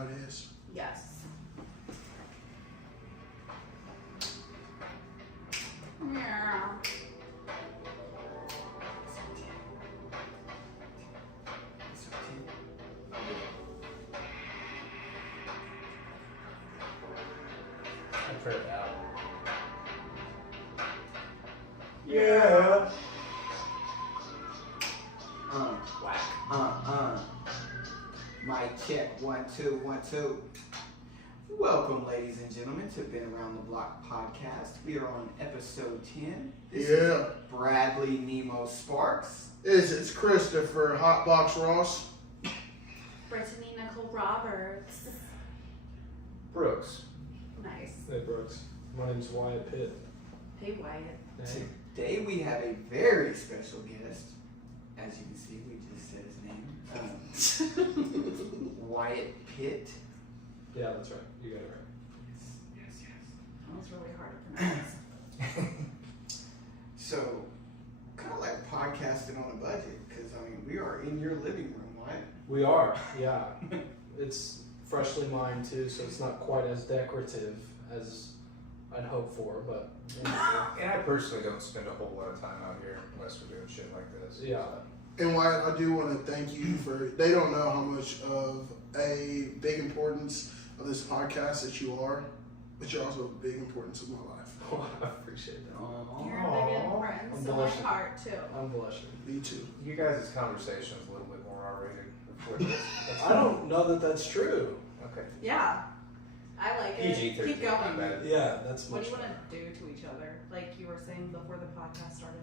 how it is. Yes. Yeah. I've heard that. Yeah. Whack. Mic check. 1 2 1 2. Welcome, ladies and gentlemen, to Been Around the Block podcast. We are on episode 10. This is Bradley Nemo Sparks. It's Christopher Hotbox Ross. Brittany Nicole Roberts. Brooks. Nice. Hey, Brooks. My name's Wyatt Pitt. Hey, Wyatt. Hey. Today we have a very special guest. As you can see, we just said his name. Wyatt Pitt. Yeah, that's right. You got it right. Yes. That was really hard to pronounce. So, kind of like podcasting on a budget, because I mean, we are in your living room, Wyatt. We are, yeah. It's freshly mined too, so it's not quite as decorative as I'd hope for, but And I personally don't spend a whole lot of time out here unless we're doing shit like this. yeah. And Wyatt, I do want to thank you for, they don't know how much of a big importance of this podcast that you are, but you're also a big importance of my life. Oh, I appreciate that. You're a big importance in my blushing. heart, too. I'm blushing. Me too. You guys' conversation is a little bit more R-rated before this. I don't know that that's true. Okay. Yeah. I like it. PG-13. Keep Not going. bad. Yeah, that's What much do you want better. to do to each other? Like you were saying before the podcast started.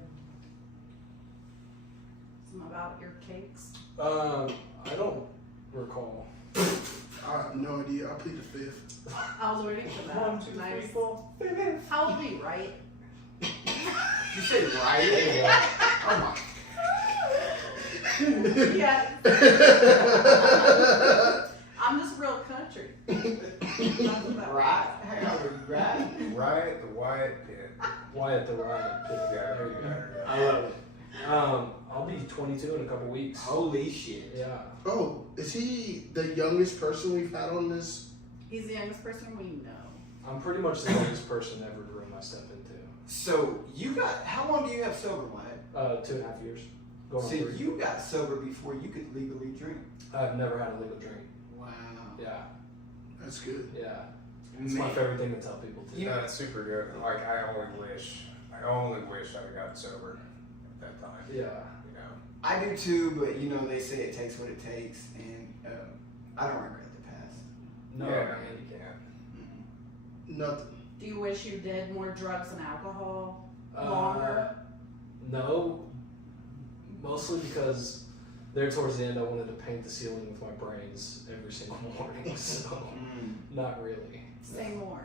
Something about your cakes. I don't recall. I have no idea. I plead the fifth. I was waiting for that. 1, 2, 3, Nice. 4. How old are you, right? Did you say right? Oh my. Yeah. I'm just real country. Right? Hang on, right? Right, the Wyatt Pitt. Wyatt the Wyatt Pitt. Yeah, There you go. I love it. I'll be 22 in a couple weeks. Holy shit. Yeah. Oh, is he the youngest person we've had on this? He's the youngest person we know. I'm pretty much the youngest person every room I step into. So, how long do you have sober, Wyatt? 2.5 years. Going on So 3. you got sober before you could legally drink. I've never had a legal drink. Wow. Yeah. That's good. Yeah. It's my favorite thing to tell people too. You know, it's super good. Like, I only wish I'd have gotten sober at that time. Yeah. You know? I do too, but you know, they say it takes what it takes, and I don't regret the past. No, Yeah, man. I mean, you can't. Nothing. Do you wish you did more drugs and alcohol longer? No. Mostly because there towards the end I wanted to paint the ceiling with my brains every single morning, so not really. Say more.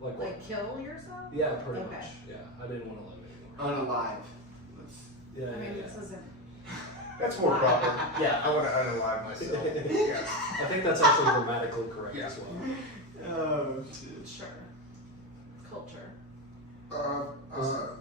Like what? Like kill yourself? Yeah, pretty Okay. much. Yeah. I didn't want to live anymore. Unalive. Yeah, I mean, yeah, this yeah. isn't. That's more proper. Yeah, I want to unalive myself. Yeah. I think that's actually grammatically correct Yeah. as well. Oh, shit. Sure. Culture.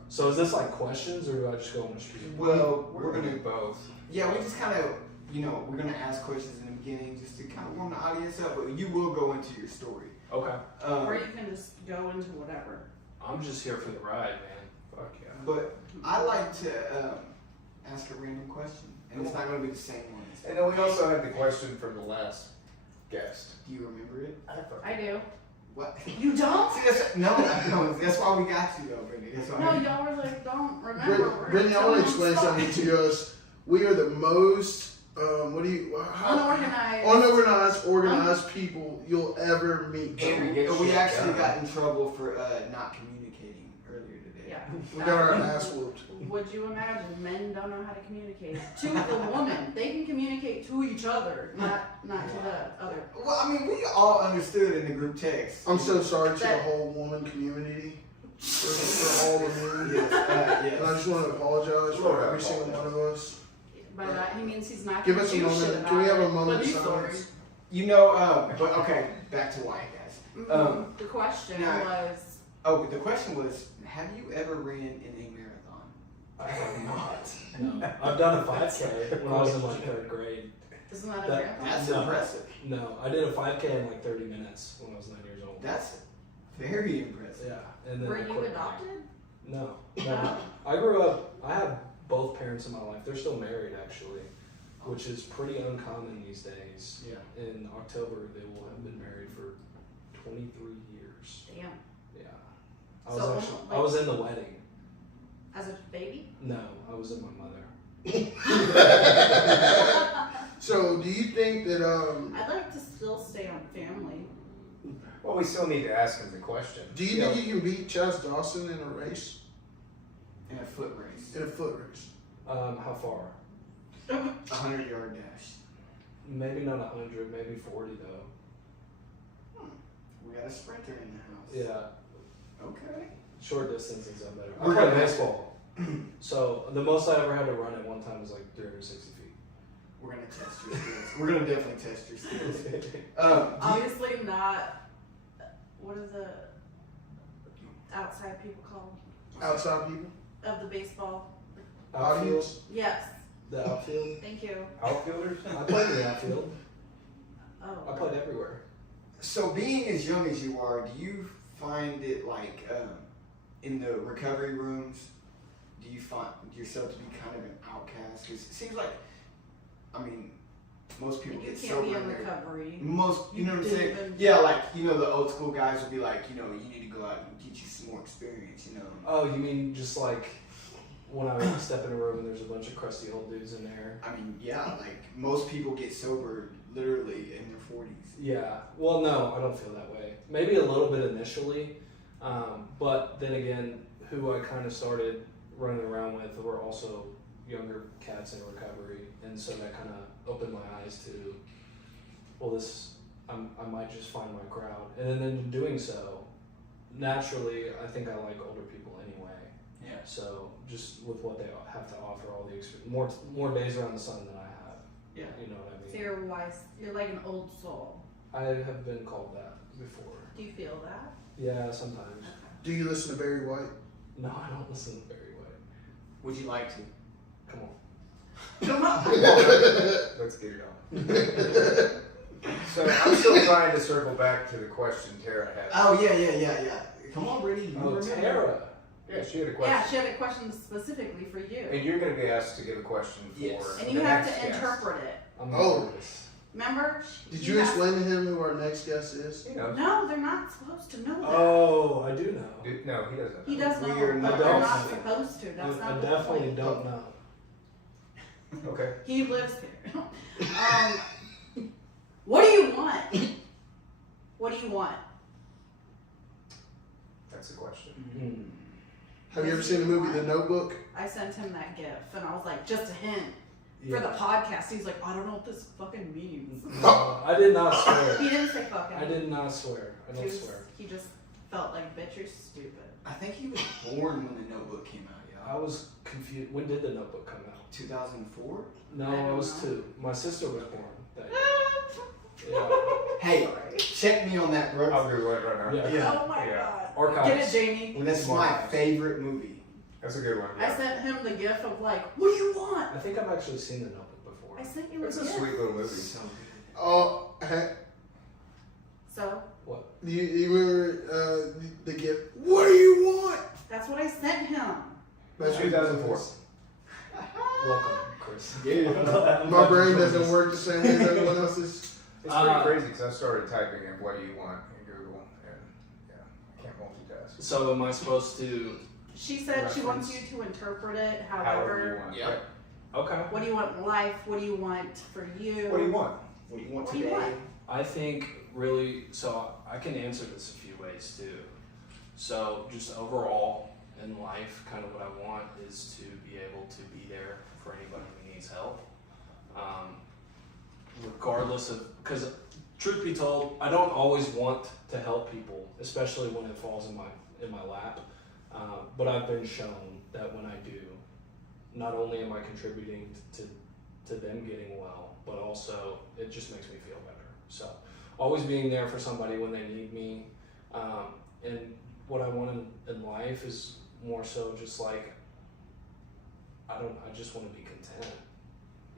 So is this like questions or do I just go on the street? Well, We're going to do both. Yeah, we just kind of, we're going to ask questions in the beginning just to kind of warm the audience up, but you will go into your story. Okay. Or you can just go into whatever. I'm just here for the ride, man. Fuck yeah. But I like to ask a random question, and it's not going to be the same one. And then we also had the question from the last guest. Do you remember it? I do. What? You don't? See, no, that's why we got you though, Brittany. That's why. No, y'all were like, don't remember. Brittany, I want to explain something to us. We are the most, organized people you'll ever meet. And we actually got in trouble for not communicating earlier today. Yeah. We got our ass whooped. Would you imagine men don't know how to communicate to the woman? They can communicate to each other, not to the other. Well, I mean, we all understood in the group text. I'm so sorry to the whole woman community for all of you. Yes, And I just want to apologize for every single one of us. By that he means he's not Give going us to a do shit moment. about Can we have a it, moment but of he's sorry. silence? But okay, back to Wyatt, guys. The question now- was, The question was, have you ever ran in a marathon? I have not. No. I've done a 5K when I was in like 3rd grade. Isn't that a That- marathon? That's No. impressive. No, I did a 5K in like 30 minutes when I was 9 years old. That's very impressive. Yeah, and then Were I you quit. adopted? No, Oh. no. I grew up. I have both parents in my life. They're still married actually, which is pretty uncommon these days. Yeah. In October, they will have been married for 23 years. Damn. Yeah. So, I was in the wedding. As a baby? No, I was in my mother. So, do you think that I'd like to still stay on family. Well, we still need to ask him the question. do you think you can beat Chaz Dawson in a race, In a foot race. in a foot race? How far? 100-yard dash. Maybe not 100, maybe 40 though. We got a sprinter in the house. Yeah, Okay. short distances are better. We're I play gonna- baseball. So the most I ever had to run at one time was like 360 feet. We're gonna test your skills. We're gonna definitely test your skills. Do you- Obviously not. What is the outside people called? Outside people, Of the baseball? Outfield, audience. Yes. the outfield. Thank you. Outfielders? I played in the outfield. I Oh. played everywhere. So being as young as you are, do you find it like in the recovery rooms? Do you find yourself to be kind of an outcast? Because it seems like, I mean, most people You get can't sober be in and they're- recovery. Most, you know what I'm didn't saying? even- Yeah, like, you know, the old school guys will be like, you know, you need to go out and get you some more experience, you know. Oh, you mean just like when I step in a room and there's a bunch of crusty old dudes in there? I mean, yeah, like most people get sober literally in their 40s. Yeah. Well, no, I don't feel that way. Maybe a little bit initially, but then again, who I kind of started running around with were also younger cats in recovery, and so that kind of opened my eyes to, well, I might just find my crowd, and then in doing so, naturally, I think I like older people anyway. Yeah. So just with what they have to offer, all the more days around the sun than I have. Yeah. You know what I So mean? you're wise. You're like an old soul. I have been called that before. Do you feel that? Yeah, sometimes. Do you listen to Barry White? No, I don't listen to Barry White. Would you like to? Come on. Come on. Let's get it on. So I'm still trying to circle back to the question Tara had. Oh, yeah. Come on, Brittany. You Oh, remember. Tara. Yeah, she had a question. Yeah, she had a question specifically for you. And you're going to be asked to give a question for Yes. And the you have next to guest. interpret it. I'm Oh. nervous. Remember? Did you have- explain to him who our next guest is? He knows. No, they're not supposed to know that. Oh, I do know. No, he doesn't. He does know, We are but not- they're I not don't. supposed to. That's I not the definitely point. don't know. Okay. He lives here. What do you want? What do you want? That's the question. Mm. Have you ever seen the movie The Notebook? I sent him that gift, and I was like, just a hint Yeah. for the podcast. He's like, I don't know what this fucking means. No, I did not swear. He didn't say fucking. I did not swear. I He don't was- swear. He just felt like, bitch, you're stupid. I think he was born when the Notebook came out, I y'all. was confused. When did the Notebook come out? 2004? No, I I don't was know. 2. My sister was born that year. Yeah. Hey, check me on that, bro. I'll Google it right now. Yeah. Yeah. Oh my Yeah. god. Archives. Get it, Jamie. Well, that's my favorite movie. That's a good one. I Yeah. sent him the gift of like, what do you want? I think I've actually seen the Notebook before. I sent you a It's a gift. sweet little movie. So good. Oh, So you remember the gift? What do you want? that's what I sent him. That's 2004. Welcome, Chris. Yeah. My brain doesn't work the same way as everyone else's. It's pretty crazy because I started typing in "What do you want" in Google, and yeah, I can't multitask. So am I supposed to? She said she wants Reference. you to interpret it However you however. want. Yeah. Okay. What do you want in life? What do you want for you? What do you want? What do you want What do you today? want? I think really, so I can answer this a few ways too. So just overall in life, kind of what I want is to be able to be there for anybody who needs help. Regardless of, because truth be told, I don't always want to help people, especially when it falls in my lap. But I've been shown that when I do, not only am I contributing to them getting well, but also it just makes me feel better. So always being there for somebody when they need me. And what I want in life is more so just like, I just want to be content.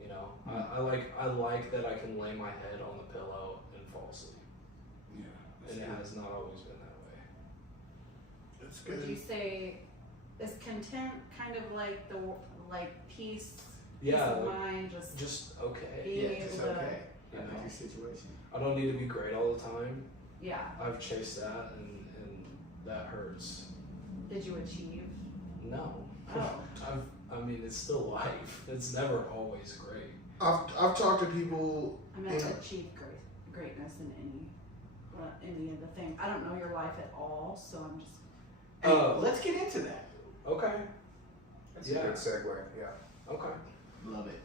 You know, I like that I can lay my head on the pillow and fall asleep. Yeah. And it has not always been that way. It's Would good. you say is content kind of like the peace? Yeah, Peace of like, mind, just okay. being Yeah, able just to. okay. You I like know? your situation. I don't need to be great all the time. Yeah. I've chased that, and that hurts. Did you achieve? No. Oh. I mean, it's still life. It's never always great. I've talked to people. I meant Yeah. achieve greatness in any of the thing. I don't know your life at all, so I'm just. Hey, let's get into that. Okay. That's Yeah. a good segue. Yeah. Okay. Love it.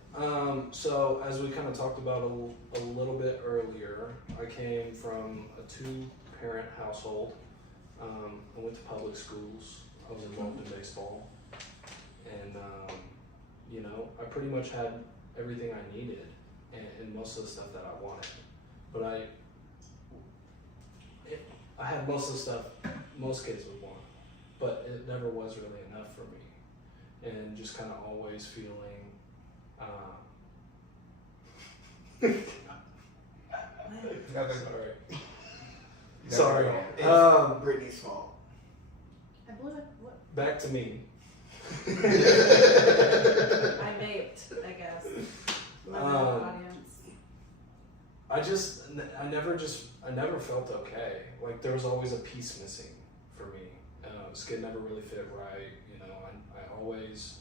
So as we kind of talked about a little bit earlier, I came from a 2-parent household. I went to public schools. I was involved in baseball, and you know, I pretty much had everything I needed and most of the stuff that I wanted. But I had most of the stuff most kids would want, but it never was really enough for me, and just kind of always feeling. Nothing. Sorry. It's Brittany's fault. I blew it. What? Back to me. I vaped, I guess. My audience. I never felt okay. Like there was always a piece missing for me. Skin never really fit right. You know, I always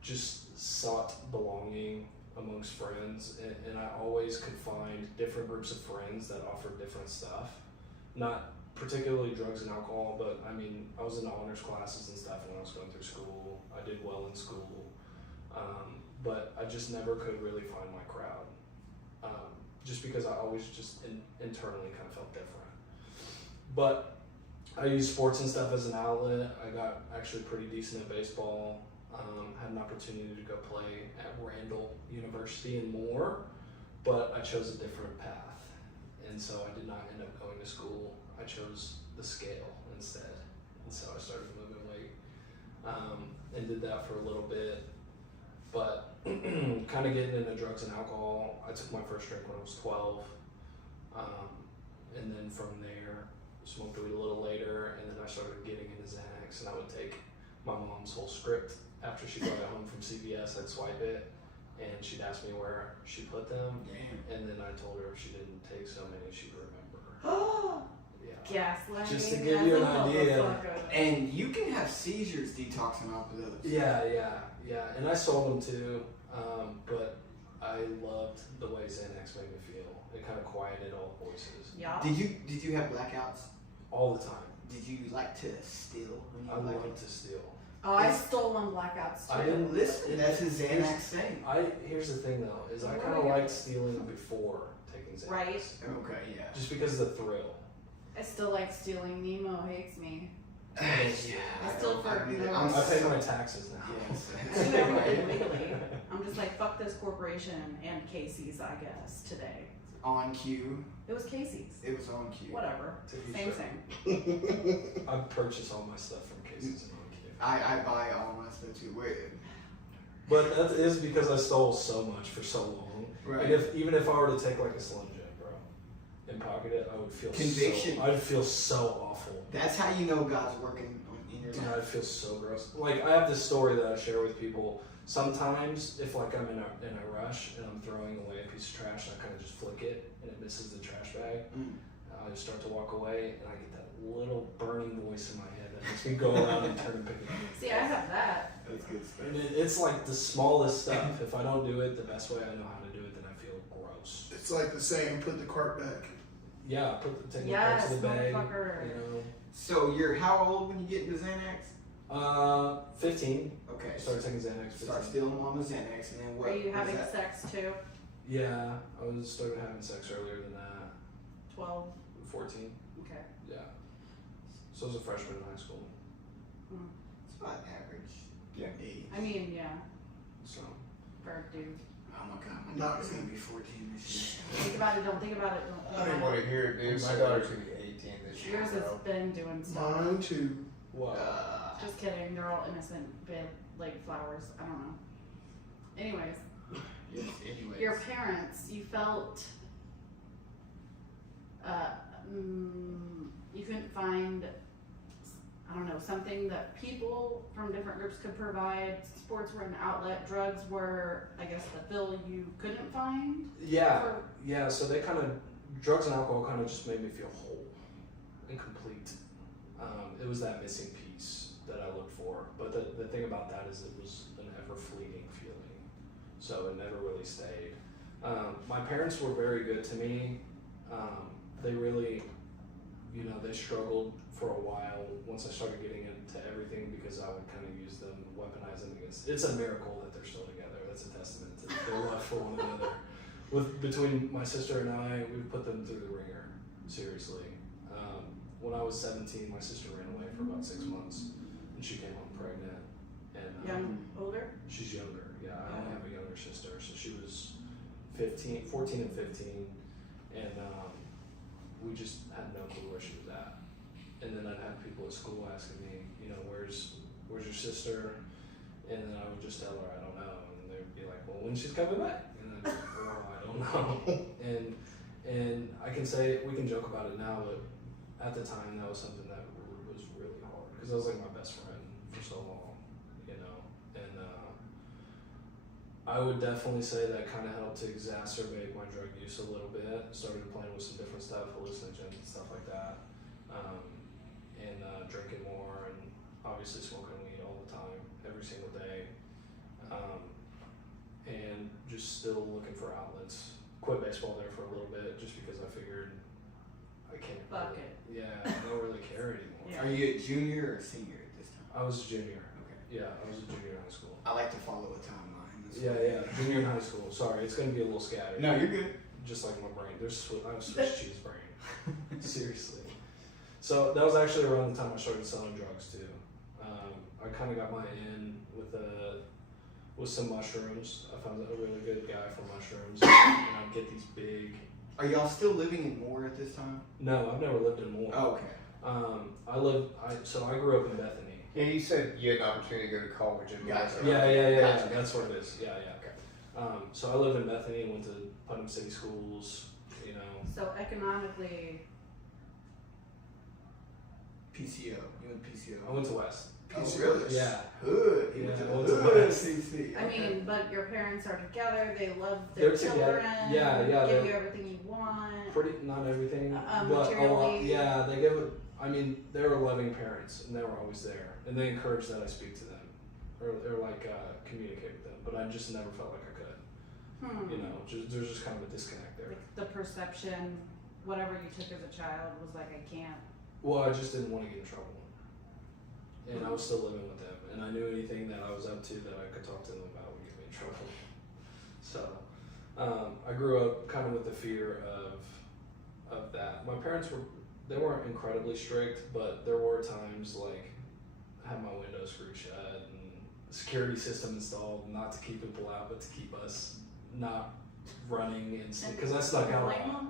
just sought belonging amongst friends, and I always could find different groups of friends that offered different stuff. Not particularly drugs and alcohol, but I mean, I was in honors classes and stuff when I was going through school. I did well in school, but I just never could really find my crowd, just because I always just internally kind of felt different. But I used sports and stuff as an outlet. I got actually pretty decent at baseball. Had an opportunity to go play at Randall University and more, but I chose a different path. And so I did not end up going to school. I chose the scale instead. And so I started moving weight, and did that for a little bit. But kind of getting into drugs and alcohol, I took my first drink when I was 12. And then from there, smoked weed a little later, and then I started getting into Xanax, and I would take my mom's whole script. After she brought it home from CVS, I'd swipe it, and she'd ask me where she put them. Damn. And then I told her if she didn't take so many, she'd remember. Oh. Yeah. Gaslighting. Just to give you an as a idea. motherfucker. And you can have seizures detoxing off of those. Yeah. And I sold them too, but I loved the way Xanax made me feel. It kind of quieted all voices. Yeah. Did you have blackouts? All the time. Did you like to steal when you I were loved to steal. Oh, I stole on blackouts too. I didn't Listen, that's his Xanax thing. Here's the thing though, is I What kind are of you- liked stealing before taking Xanax. Right. Okay, yeah. Just because of the thrill. I still like stealing. Nemo hates me. Yeah, I still don't for- either. no. I'm I pay so- my taxes now. Yes. I do everything legally. I'm just like, fuck this corporation and Casey's, I guess, today. On cue. It was Casey's. It was on cue. Whatever. To be Same sure. thing. I purchase all my stuff from Casey's and Monkey. I buy all my stuff too. Wait. But that is because I stole so much for so long. Right. And even if I were to take like a Slim Jim, bro, and pocket it, I would feel Conviction. I'd feel so awful. That's how you know God's working in your Dude, life. I'd feel so gross. Like I have this story that I share with people. Sometimes if like I'm in a rush and I'm throwing away a piece of trash, I kind of just flick it and it misses the trash bag. Mm. I just start to walk away and I get that little burning voice in my head that makes me go around and turn and pick it up. See, I have that. That's good stuff. And it's like the smallest stuff. If I don't do it the best way I know how to do it, then I feel gross. It's like the saying, put the cart back. Yeah, take the Yes, parts of the bag. motherfucker. You So you're how old when you get into Xanax? know, 15. Okay. I started taking Xanax. 15. Start stealing on the Xanax, and then what? Are you was having that? sex too? Yeah, I started having sex earlier than that. 12. 14. Okay. Yeah. So I was a freshman in high school. It's about average. Yeah. Age. I mean, yeah, So for a dude. Oh my God, my Not daughter's really. gonna be 14 this year. Think about it, don't think about it, don't I think didn't about want it. to hear it, dude. I'm My sorry. daughter's gonna be 18 this year. Yours has bro. been doing stuff. Mine too. what? Just kidding, they're all innocent, big, like flowers, I don't know. Anyways, Yes, anyways. Your parents, you felt you couldn't find, I don't know, something that people from different groups could provide. Sports were an outlet. Drugs were, I guess, the fill you couldn't find. Yeah. So they kind of, drugs and alcohol kind of just made me feel whole and complete. It was that missing piece that I looked for. But the thing about that is it was an ever fleeting feeling. So it never really stayed. My parents were very good to me. They really, they struggled for a while once I started getting into everything because I would kind of use them, weaponize them against. It's a miracle that they're still together. That's a testament to their love for one another. Between my sister and I, we put them through the ringer, seriously. When I was 17, my sister ran away for about 6 months, and she came home pregnant. And Older? She's younger. Yeah, I only have a younger sister, so she was 14 and 15, and we just had no clue where she was at. And then I'd have people at school asking me, where's your sister? And then I would just tell her I don't know, and they'd be like, well, when she's coming back? And I'd be like, well, I don't know. And I can say we can joke about it now, but at the time that was something that was really hard because I was like my best friend for so long, and I would definitely say that kind of helped to exacerbate my drug use a little bit. Started playing with some different stuff, hallucinogens and stuff like that, and drinking more, and obviously smoking weed all the time, every single day, and just still looking for outlets. Quit baseball there for a little bit just because I figured I can't. Fuck it. Yeah, I don't really care anymore. Yeah. Are you a junior or senior at this time? I was a junior. Okay. Yeah, I was a junior in high school. I like to follow a timeline. Yeah, junior in high school. Sorry, it's gonna be a little scattered. No, you're good. Just like my brain. I have Swiss cheese brain. Seriously. So that was actually around the time I started selling drugs too. I kind of got my in with some mushrooms. I found a really good guy for mushrooms, and I'd get these big. Are y'all still living in Moore at this time? No, I've never lived in Moore. Oh, okay. I grew up in Bethany. Yeah, you said you had an opportunity to go to college in Gotcha. Yeah. Gotcha. That's what it is. Yeah. Okay. So I live in Bethany, went to Putnam City schools, So economically, PCO. You went PCO. I went to West. Oh, really? Yeah. Hood. You Yeah, went to I went the to hood. West. CC. I Okay. mean, but your parents are together, they love their They're together. children, Yeah, give they're- you everything you want. Pretty, not everything, but a lot. Materially. Yeah, they give it. I mean, they were loving parents, and they were always there, and they encouraged that I speak to them, or communicate with them. But I just never felt like I could. There's just kind of a disconnect there. Like the perception, whatever you took as a child was like, I can't. Well, I just didn't want to get in trouble, and I was still living with them, and I knew anything that I was up to that I could talk to them about would get me in trouble. So I grew up kind of with the fear of that. My parents weren't incredibly strict, but there were times like I had my windows screwed shut and the security system installed, not to keep people out, but to keep us not running and because I stuck out a lot.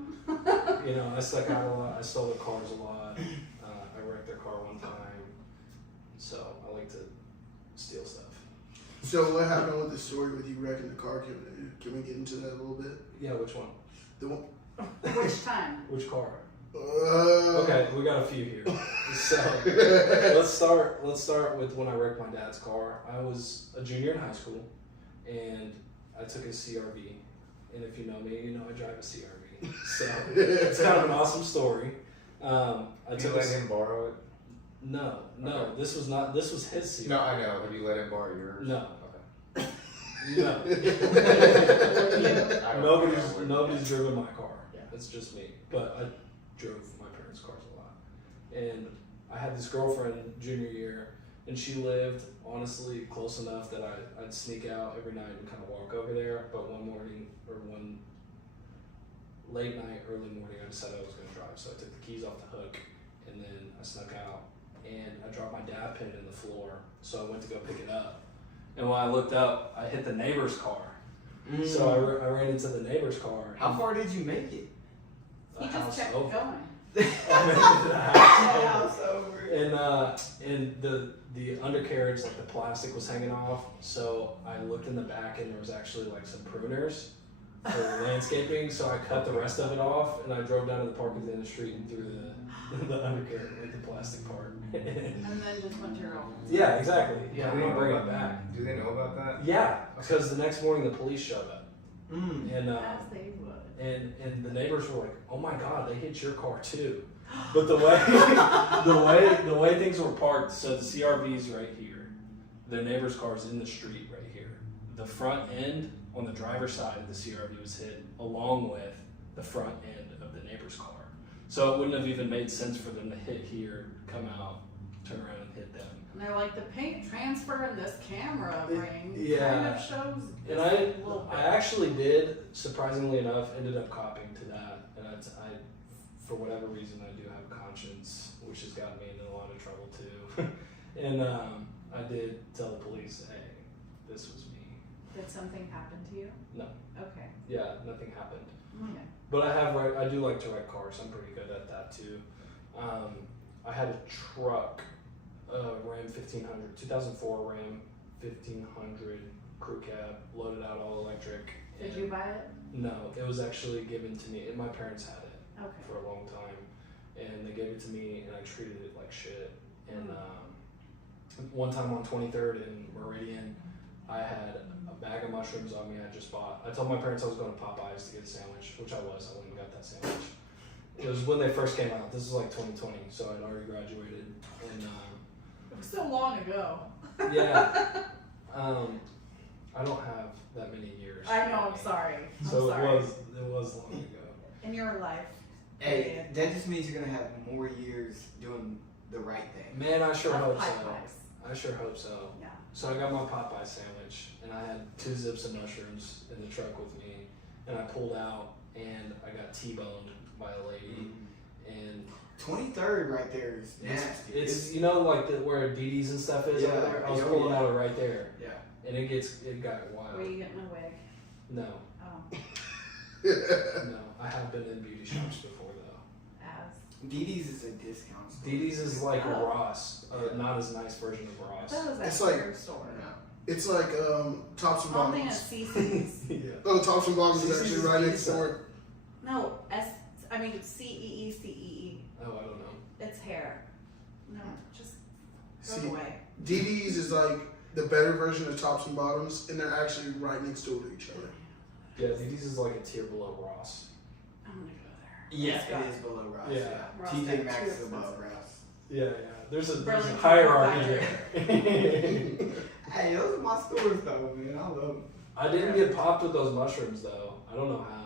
I stuck out a lot. I stole their cars a lot. I wrecked their car one time. So I like to steal stuff. So what happened with the story with you wrecking the car? Can we get into that a little bit? Yeah, which one? The one. Which time? Which car? Uh, Okay, we got a few here. So let's start with when I wrecked my dad's car. I was a junior in high school, and I took a CRV. And if you know me, you know I drive a CRV. So it's kind of an awesome story. Did you let him borrow it? No. Okay. This was his CRV. No, I know. Have you let him borrow yours? No. Okay. No. I don't Nobody's driven my car. Yeah. It's just me. But I drove my parents' cars a lot. And I had this girlfriend junior year, and she lived honestly close enough that I'd sneak out every night and kind of walk over there. But one late night, early morning, I decided I was going to drive. So I took the keys off the hook, and then I snuck out, and I dropped my dab pen in the floor. So I went to go pick it up. And when I looked up, I hit the neighbor's car. So I ran into the neighbor's car. How far did you make it? A He house just kept over. going. I made it to the house. House over. And the undercarriage, like the plastic was hanging off. So I looked in the back and there was actually like some pruners for landscaping. So I cut the rest of it off and I drove down to the park at the end of the street and threw the undercarriage, like the plastic part. And then just went to your own. Yeah, exactly. Yeah, Do we they don't know bring about it back. Do they know about that? Yeah, because the next morning the police showed up. Mm. And As they would. and the neighbors were like, "Oh my God, they hit your car too." But the way things were parked, so the CRV's right here, their neighbor's car's in the street right here. The front end on the driver's side of the CRV was hit, along with the front end of the neighbor's car. So it wouldn't have even made sense for them to hit here, come out, turn around and hit them. And they're like, the paint transfer in this camera ring Yeah. kind of shows. And this I little bit. actually did, surprisingly enough, ended up copying to that. And I, for whatever reason, I do have a conscience, which has gotten me into a lot of trouble too. And I did tell the police, hey, this was me. Did something happen to you? No. Okay. Yeah, nothing happened. Okay. But I do like to write cars. I'm pretty good at that too. I had a truck, Ram 1500, 2004 Ram 1500 crew cab, loaded out all electric. Did you buy it? No, it was actually given to me. And my parents had it Okay. for a long time, and they gave it to me, and I treated it like shit. And one time on 23rd in Meridian, I had a bag of mushrooms on me I just bought. I told my parents I was going to Popeyes to get a sandwich, which I was. I went and got that sandwich. It was when they first came out. This is like 2020, so I'd already graduated. And It was so long ago. yeah, I don't have that many years. I know. I'm sorry. So I'm sorry. it was long ago. In your life. Hey, that just means you're gonna have more years doing the right thing. Man, I sure Of hope Popeyes. so. I sure hope so. Yeah. So I got my Popeye sandwich, and I had 2 zips of mushrooms in the truck with me, and I pulled out, and I got T-boned by a lady, and 23rd right there is nasty. it's you know like where Dee and stuff is Yeah, over there. I was oh, pulling yeah. out right there, yeah. and it got wild. Were you getting a wig? No, Oh, no, I have been in beauty shops before though. as. Didi's is a discount store. Dee is like Oh. Ross, not as nice version of Ross. That was that It's like- weird store. It's like Tops and Small thing Bottoms. is CC's. Yeah. Oh, Tops and Bottoms is CC's actually is right decent. next door. No, CEE. Oh, I don't know. It's hair. No, just See, go away. DD's is like the better version of Tops and Bottoms, and they're actually right next door to each other. Yeah, Dee is like a tier below Ross. I'm gonna go there. Yeah, Let's go. it is below Ross. Yeah. Yeah. Ross TJ got Maxx too is above expensive. Ross. Yeah. There's a Burlington hierarchy Provider. there. Hey, those are my stores though, man. I love them. I didn't get popped with those mushrooms though. I don't know how.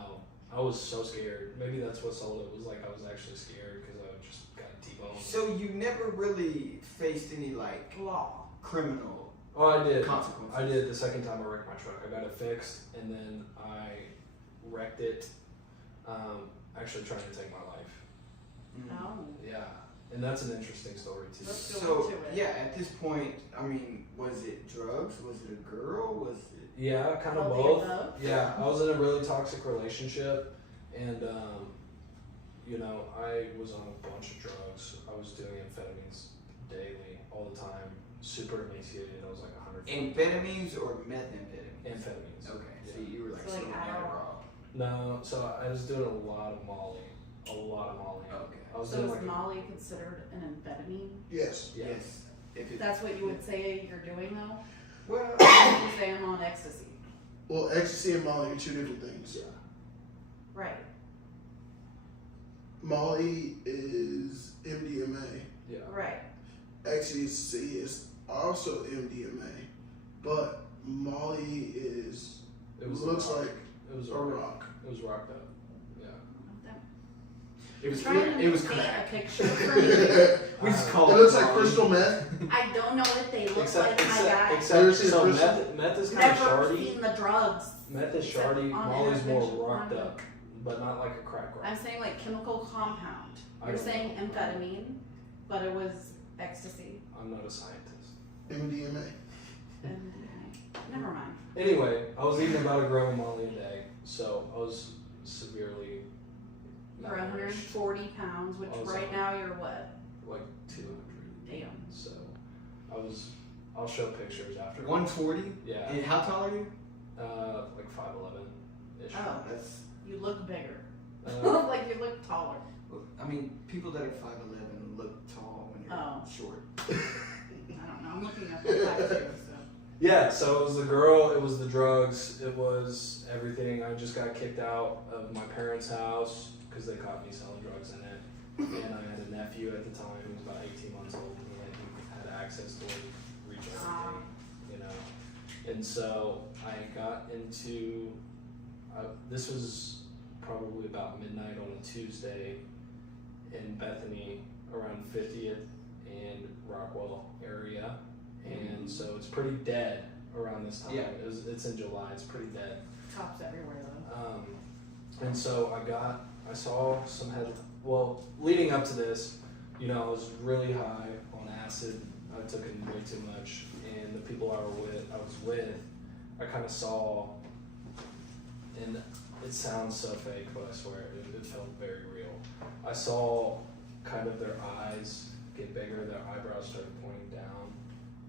I was so scared. Maybe that's what sold it. Was like I was actually scared because I just got T-boned. So you never really faced any like Law. criminal Oh, I did. consequences? I did the second time I wrecked my truck. I got it fixed and then I wrecked it. Actually trying to take my life. Mm. Oh. Yeah, and that's an interesting story too. Let's go So into it. yeah, at this point, I mean, was it drugs? Was it a girl? Was it? Yeah, kind of All the both. above? Yeah, I was in a really toxic relationship, and you know, I was on a bunch of drugs. I was doing amphetamines daily, all the time. Super emaciated. I was like 100. Amphetamines or methamphetamines? Amphetamines. Okay, Yeah. so you were like So, like, smoking Adderall. No, so I was doing a lot of Molly. A lot of Molly. Okay. I was So doing is like Molly considered an amphetamine? Yes. yeah. Yes. If it, That's what you would say you're doing though? well, Or would you say I'm on ecstasy? Well, ecstasy and Molly are 2 different things. Yeah. Right. Molly is MDMA. Yeah. Right. Ecstasy is also MDMA, but Molly is It was looks rock. like It was a rock. It was rocked up. Yeah. it was Trying to it was paint crack. a picture for me. We just Uh, call It it. looks like Molly. crystal meth. I don't know what they look like, my guy. except seen so crystal? meth is kind of Never shardy. seen the drugs. Meth is Except shardy. on Molly's more intervention rocked on up, but not like a crack rock. I'm saying like chemical compound. I You're don't saying know. amphetamine, but it was ecstasy. I'm not a scientist. MDMA. And never mind. Anyway, I was eating about a gram of Molly a day, so I was severely. For 100 140 pounds, which I was right on- now you're what? like 200. Damn. So I'll show pictures after. 140? Yeah. And how tall are you? Like 5'11" ish. Oh, That's. you look bigger. Uh, Like you look taller. I mean, people that are 5'11" look tall when you're Oh. short. I don't know. I'm looking up that too. So. yeah, so it was the girl, it was the drugs, it was everything. I just got kicked out of my parents' house because they caught me selling drugs in it. And I had a nephew at the time, he was about 18 months old, and he had access to reach everything, you know. And so I got into, this was probably about midnight on a Tuesday in Bethany around 50th and Rockwell area. And so it's pretty dead around this time. Yeah. It's in July, it's pretty dead. Cops everywhere though. And so I saw some leading up to this, you know, I was really high on acid. I took it way too much. And the people I was with, I kind of saw, and it sounds so fake, but I swear it felt very real. I saw kind of their eyes get bigger, their eyebrows started pointing down,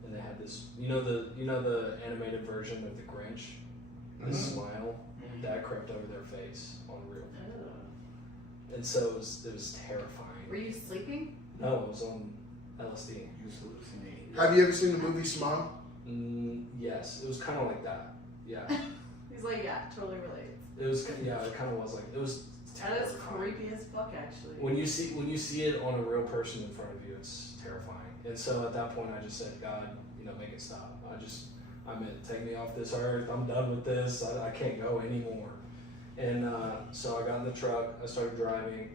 and they had this, you know the animated version of the Grinch, the smile that crept over their face on real people, and so it was terrifying. Were you sleeping? No, it was on LSD. You was hallucinating. Have you ever seen the movie Smile? Yes, it was kind of like that. Yeah, He's like, yeah, totally relates. it was. Yeah, it kind of was like it was. That is terrifying. creepy as fuck, actually. When you see it on a real person in front of you, it's terrifying. And so at that point, I just said, God, you know, make it stop. I'm in. Take me off this earth. I'm done with this. I can't go anymore. And so I got in the truck. I started driving,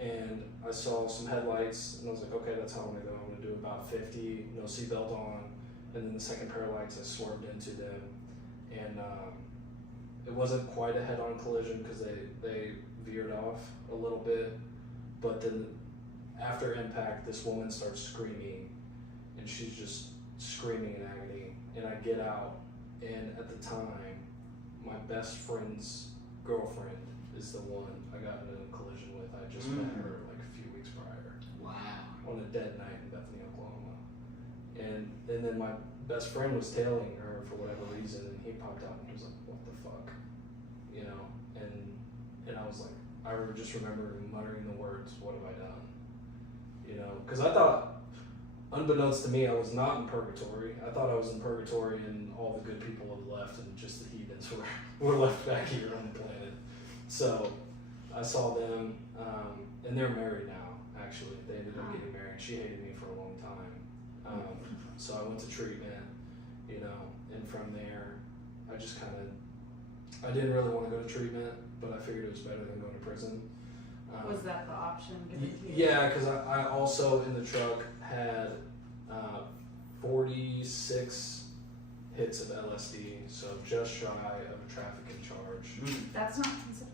and I saw some headlights, and I was like, okay, that's how I'm gonna go. I'm gonna do about 50, no seatbelt on, and then the second pair of lights, I swerved into them, and it wasn't quite a head-on collision because they veered off a little bit, but then after impact, this woman starts screaming, and she's just screaming in agony, and I get out, and at the time, my best friend's girlfriend is the one I got in a collision with. I just met her like a few weeks prior. Wow. On a dead night in Bethany, Oklahoma. And then my best friend was tailing her for whatever reason, and he popped out and he was like, what the fuck? You know, and I was like, I just remember muttering the words, what have I done? You know, because I thought, unbeknownst to me, I was not in purgatory. I thought I was in purgatory and all the good people had left and just the heathens were left back here on the planet. So I saw them, and they're married now, actually. They ended up getting married. She hated me for a long time. So I went to treatment, you know, and from there, I just kind of, I didn't really want to go to treatment, but I figured it was better than going to prison. Was that the option given to you? Yeah, because I also in the truck had 46 hits of LSD, so just shy of a trafficking charge. That's not considered.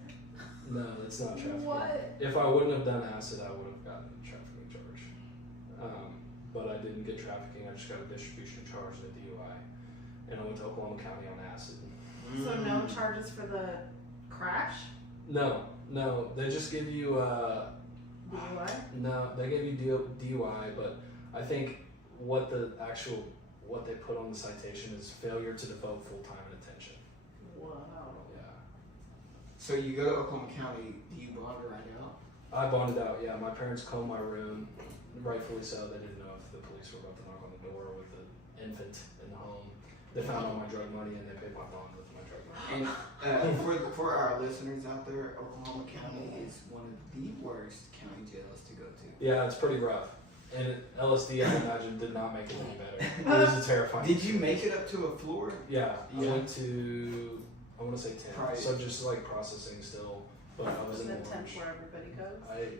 No, it's not trafficking. What? If I wouldn't have done acid, I would have gotten a trafficking charge. But I didn't get trafficking, I just got a distribution charge and a DUI. And I went to Oklahoma County on acid. So no charges for the crash? No, they just give you DUI? No, they give you DUI, but I think what they put on the citation is failure to devote full time and attention. Wow. Yeah. So you go to Oklahoma County, do you bond right out? I bonded out, yeah. My parents combed my room, rightfully so. They didn't know if the police were about to knock on the door with an infant in the home. They found all my drug money and they paid my bond with my drug money. And for our listeners out there, Oklahoma County is one of the worst county jails to go to. Yeah, it's pretty rough. And LSD, I imagine, did not make it any better. It was a terrifying. Did you make it up to a floor? Yeah, I Yeah. went to, I want to say 10. Right. So just like processing still, but I was Was in it the 10th where everybody goes?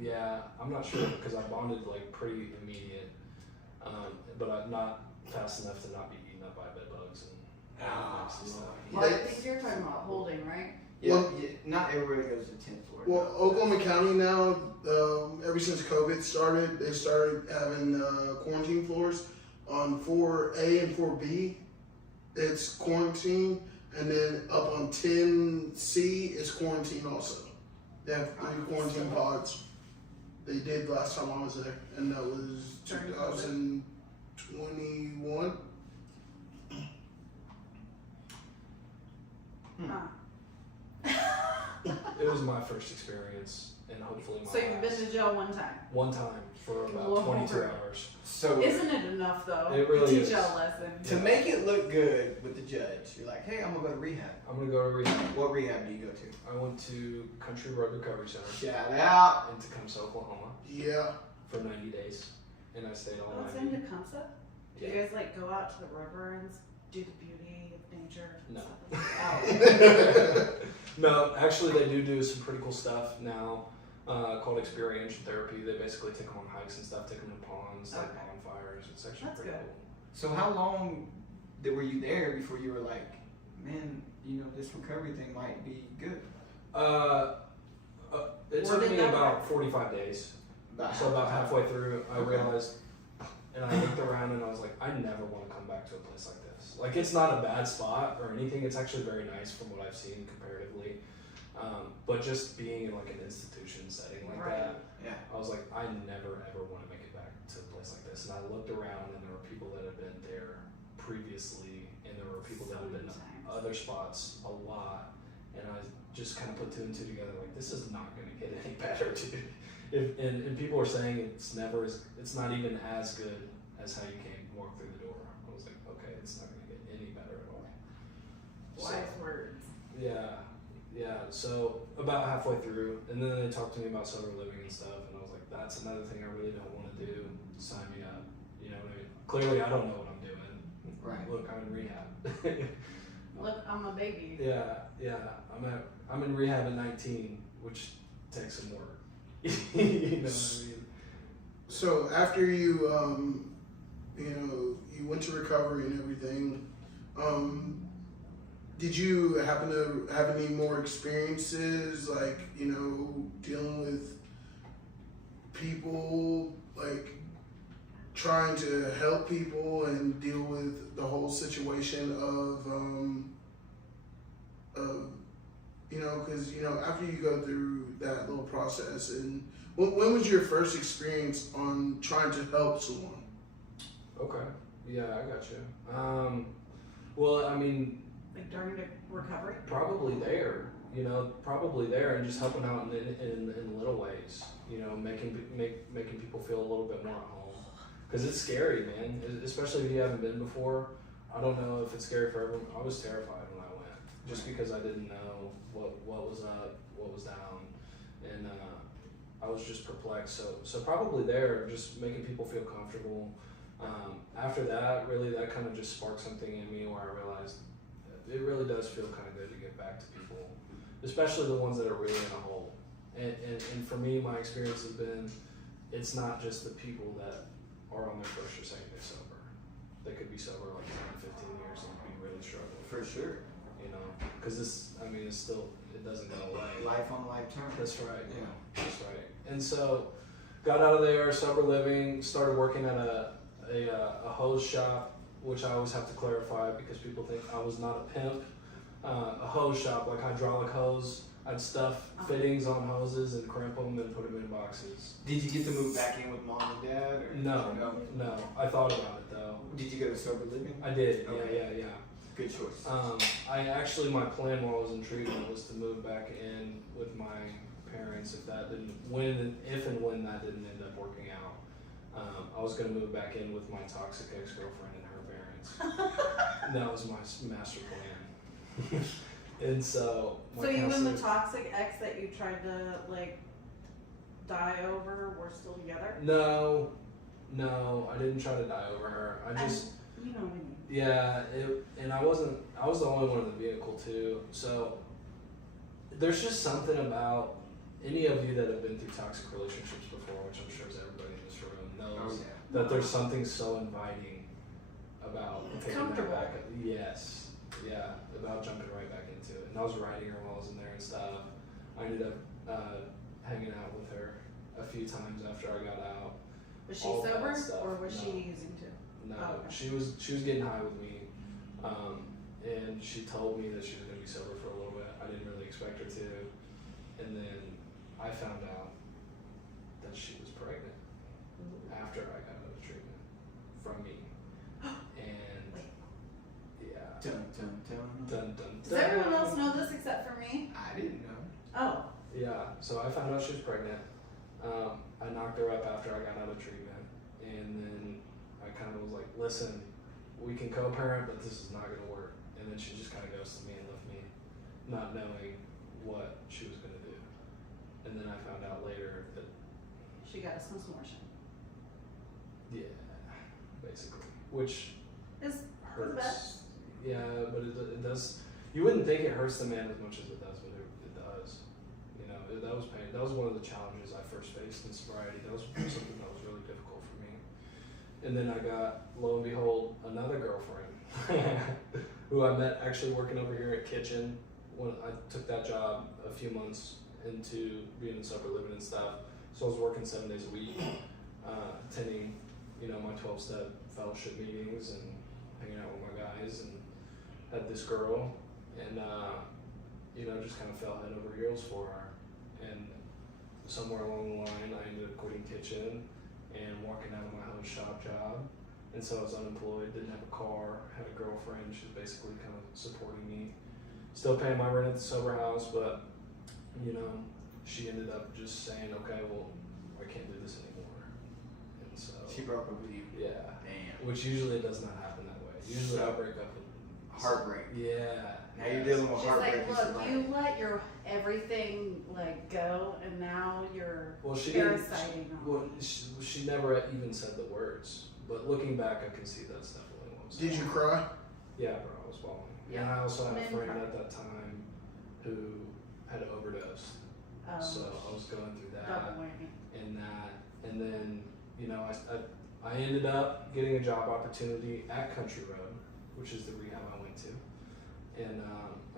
Yeah, I'm not sure because I bonded like pretty immediate, but not fast enough to not be eaten up by bed bugs and nasty stuff. Well, I think you're talking about holding, right? Yeah, Well- yeah, not everybody goes to 10th floor. Well, Oklahoma County now, ever since COVID started, they started having quarantine floors on 4A and 4B. It's quarantine, and then up on 10C is quarantine also. They have 3 quarantine pods. They did last time I was there, and that was 2021. It was my first experience, and hopefully my So you've been to jail one time. one time for about Lord. 22 hours. So Isn't it enough though? It really to teach is. y'all a lesson. to make it look good with the judge, you're like, hey, I'm gonna go to rehab. I'm gonna go to rehab. What rehab do you go to? I went to Country Road Recovery Center Shout out. in Tecumseh, Oklahoma Yeah. for 90 days, and I stayed all What's 90. in Tecumseh? Do you guys like go out to the river and do the beauty of nature? And No. stuff like that? No, actually, they do some pretty cool stuff now called experiential therapy. They basically take them on hikes and stuff, take them to ponds, like Okay. bonfires. It's actually That's pretty good. cool. So how long were you there before you were like, man, this recovery thing might be good? It Or took did me that about work? 45 days. So about halfway through, I realized, and I looked around and I was like, I never want to come back to a place like this. Like, it's not a bad spot or anything. It's actually very nice from what I've seen comparatively. But just being in like an institution setting like Right. that, Yeah. I was like, I never ever want to make it back to a place like this. And I looked around and there were people that had been there previously, and there were people that So had been many times. other spots a lot. And I just kind of put 2 and 2 together, like, this is not going to get any better, dude. And people are saying it's not even as good as how you walk through the door. I was like, okay, it's not going to get any better at all. Wise words. Yeah. So about halfway through, and then they talked to me about sober living and stuff, and I was like, that's another thing I really don't want to do. Sign me up. You know what I mean? Clearly, I don't know what I'm doing. Right. Look, I'm in rehab. Look, I'm a baby. Yeah. I'm in rehab at 19, which takes some work. You know what I mean? So after you, you went to recovery and everything, did you happen to have any more experiences, like, dealing with people, like trying to help people and deal with the whole situation of because, after you go through that little process, and when was your first experience on trying to help someone? Okay. Yeah, I got you. Well, I mean, Like during the recovery. probably there, and just helping out in little ways, making people feel a little bit more at home. Because it's scary, man, especially if you haven't been before. I don't know if it's scary for everyone. I was terrified when I went, just because I didn't know what was up, what was down, and I was just perplexed. So probably there, just making people feel comfortable. After that, really, that kind of just sparked something in me where I realized it really does feel kind of good to get back to people, especially the ones that are really in a hole. And for me, my experience has been, it's not just the people that are on their first or second day sober. They could be sober like 10, 15 years and be really struggling. For sure. Because it's still, it doesn't go away. Life on life terms. That's right. Yeah. That's right. And so, got out of there, sober living, started working at a hose shop, which I always have to clarify because people think I was not a pimp. A hose shop, like hydraulic hose. I'd stuff fittings on hoses and crimp them and put them in boxes. Did you get to move back in with mom and dad? Or No. I thought about it though. Did you go to sober living? I did. Okay. Yeah. Good choice. My plan while I was in treatment was to move back in with my parents if and when that didn't end up working out. I was going to move back in with my toxic ex-girlfriend and her parents. That was my master plan. And so So you and the toxic ex that you tried to like die over were still together? No, I didn't try to die over her. I just You know what I mean. Yeah, and I was the only one in the vehicle too. So there's just something about any of you that have been through toxic relationships before, which I'm sure is everybody in this room knows, that there's something so inviting about It's taking that comfortable. back. Yes, yeah, about jumping right back into it. And I was riding her while I was in there and stuff. I ended up hanging out with her a few times after I got out. Was she all that sober stuff. or was No. she using too? No, Oh, okay. she was getting high with me, and she told me that she was gonna be sober for a little bit. I didn't really expect her to, and then I found out that she was pregnant after I got out of treatment from me. And yeah. Dun, dun, dun. Dun, dun, Does everyone else know this except for me? I didn't know. Oh. Yeah, so I found out she was pregnant. I knocked her up after I got out of treatment, and then I kind of was like, listen, we can co-parent, but this is not going to work. And then she just kind of ghosted me and left me not knowing what she was going to do. And then I found out later that, She got a consortium. yeah, basically, which Is the hurts. best. Yeah, but it does. You wouldn't think it hurts the man as much as it does, but it does. You know, that was pain. That was one of the challenges I first faced in sobriety. That was something that was really difficult for me. And then I got, lo and behold, another girlfriend who I met actually working over here at Kitchen. When I took that job a few months into being in sober living and stuff, so I was working 7 days a week, attending, you know, my 12-step fellowship meetings and hanging out with my guys, and had this girl, and you know, just kind of fell head over heels for her. And somewhere along the line, I ended up quitting Kitchen and walking out of my host shop job. And so I was unemployed, didn't have a car, had a girlfriend. She was basically kind of supporting me, still paying my rent at the sober house, but you know, she ended up just saying, okay, well, I can't do this anymore. And so She broke up with you. yeah, Damn. which usually it does not happen that way. Usually I break up with Heartbreak. yeah. Now you're dealing with She's heartbreak. like, look, you let your everything like go, and now you're Well, she parasiting on. Well, she never even said the words. But looking back, I can see that's definitely what was. Did you cry? Yeah, bro, I was bawling. Yeah. And I also had a Men friend cry. at that time who had overdosed. So I was going through that double whammy. and then you know I ended up getting a job opportunity at Country Road, which is the rehab I went to, and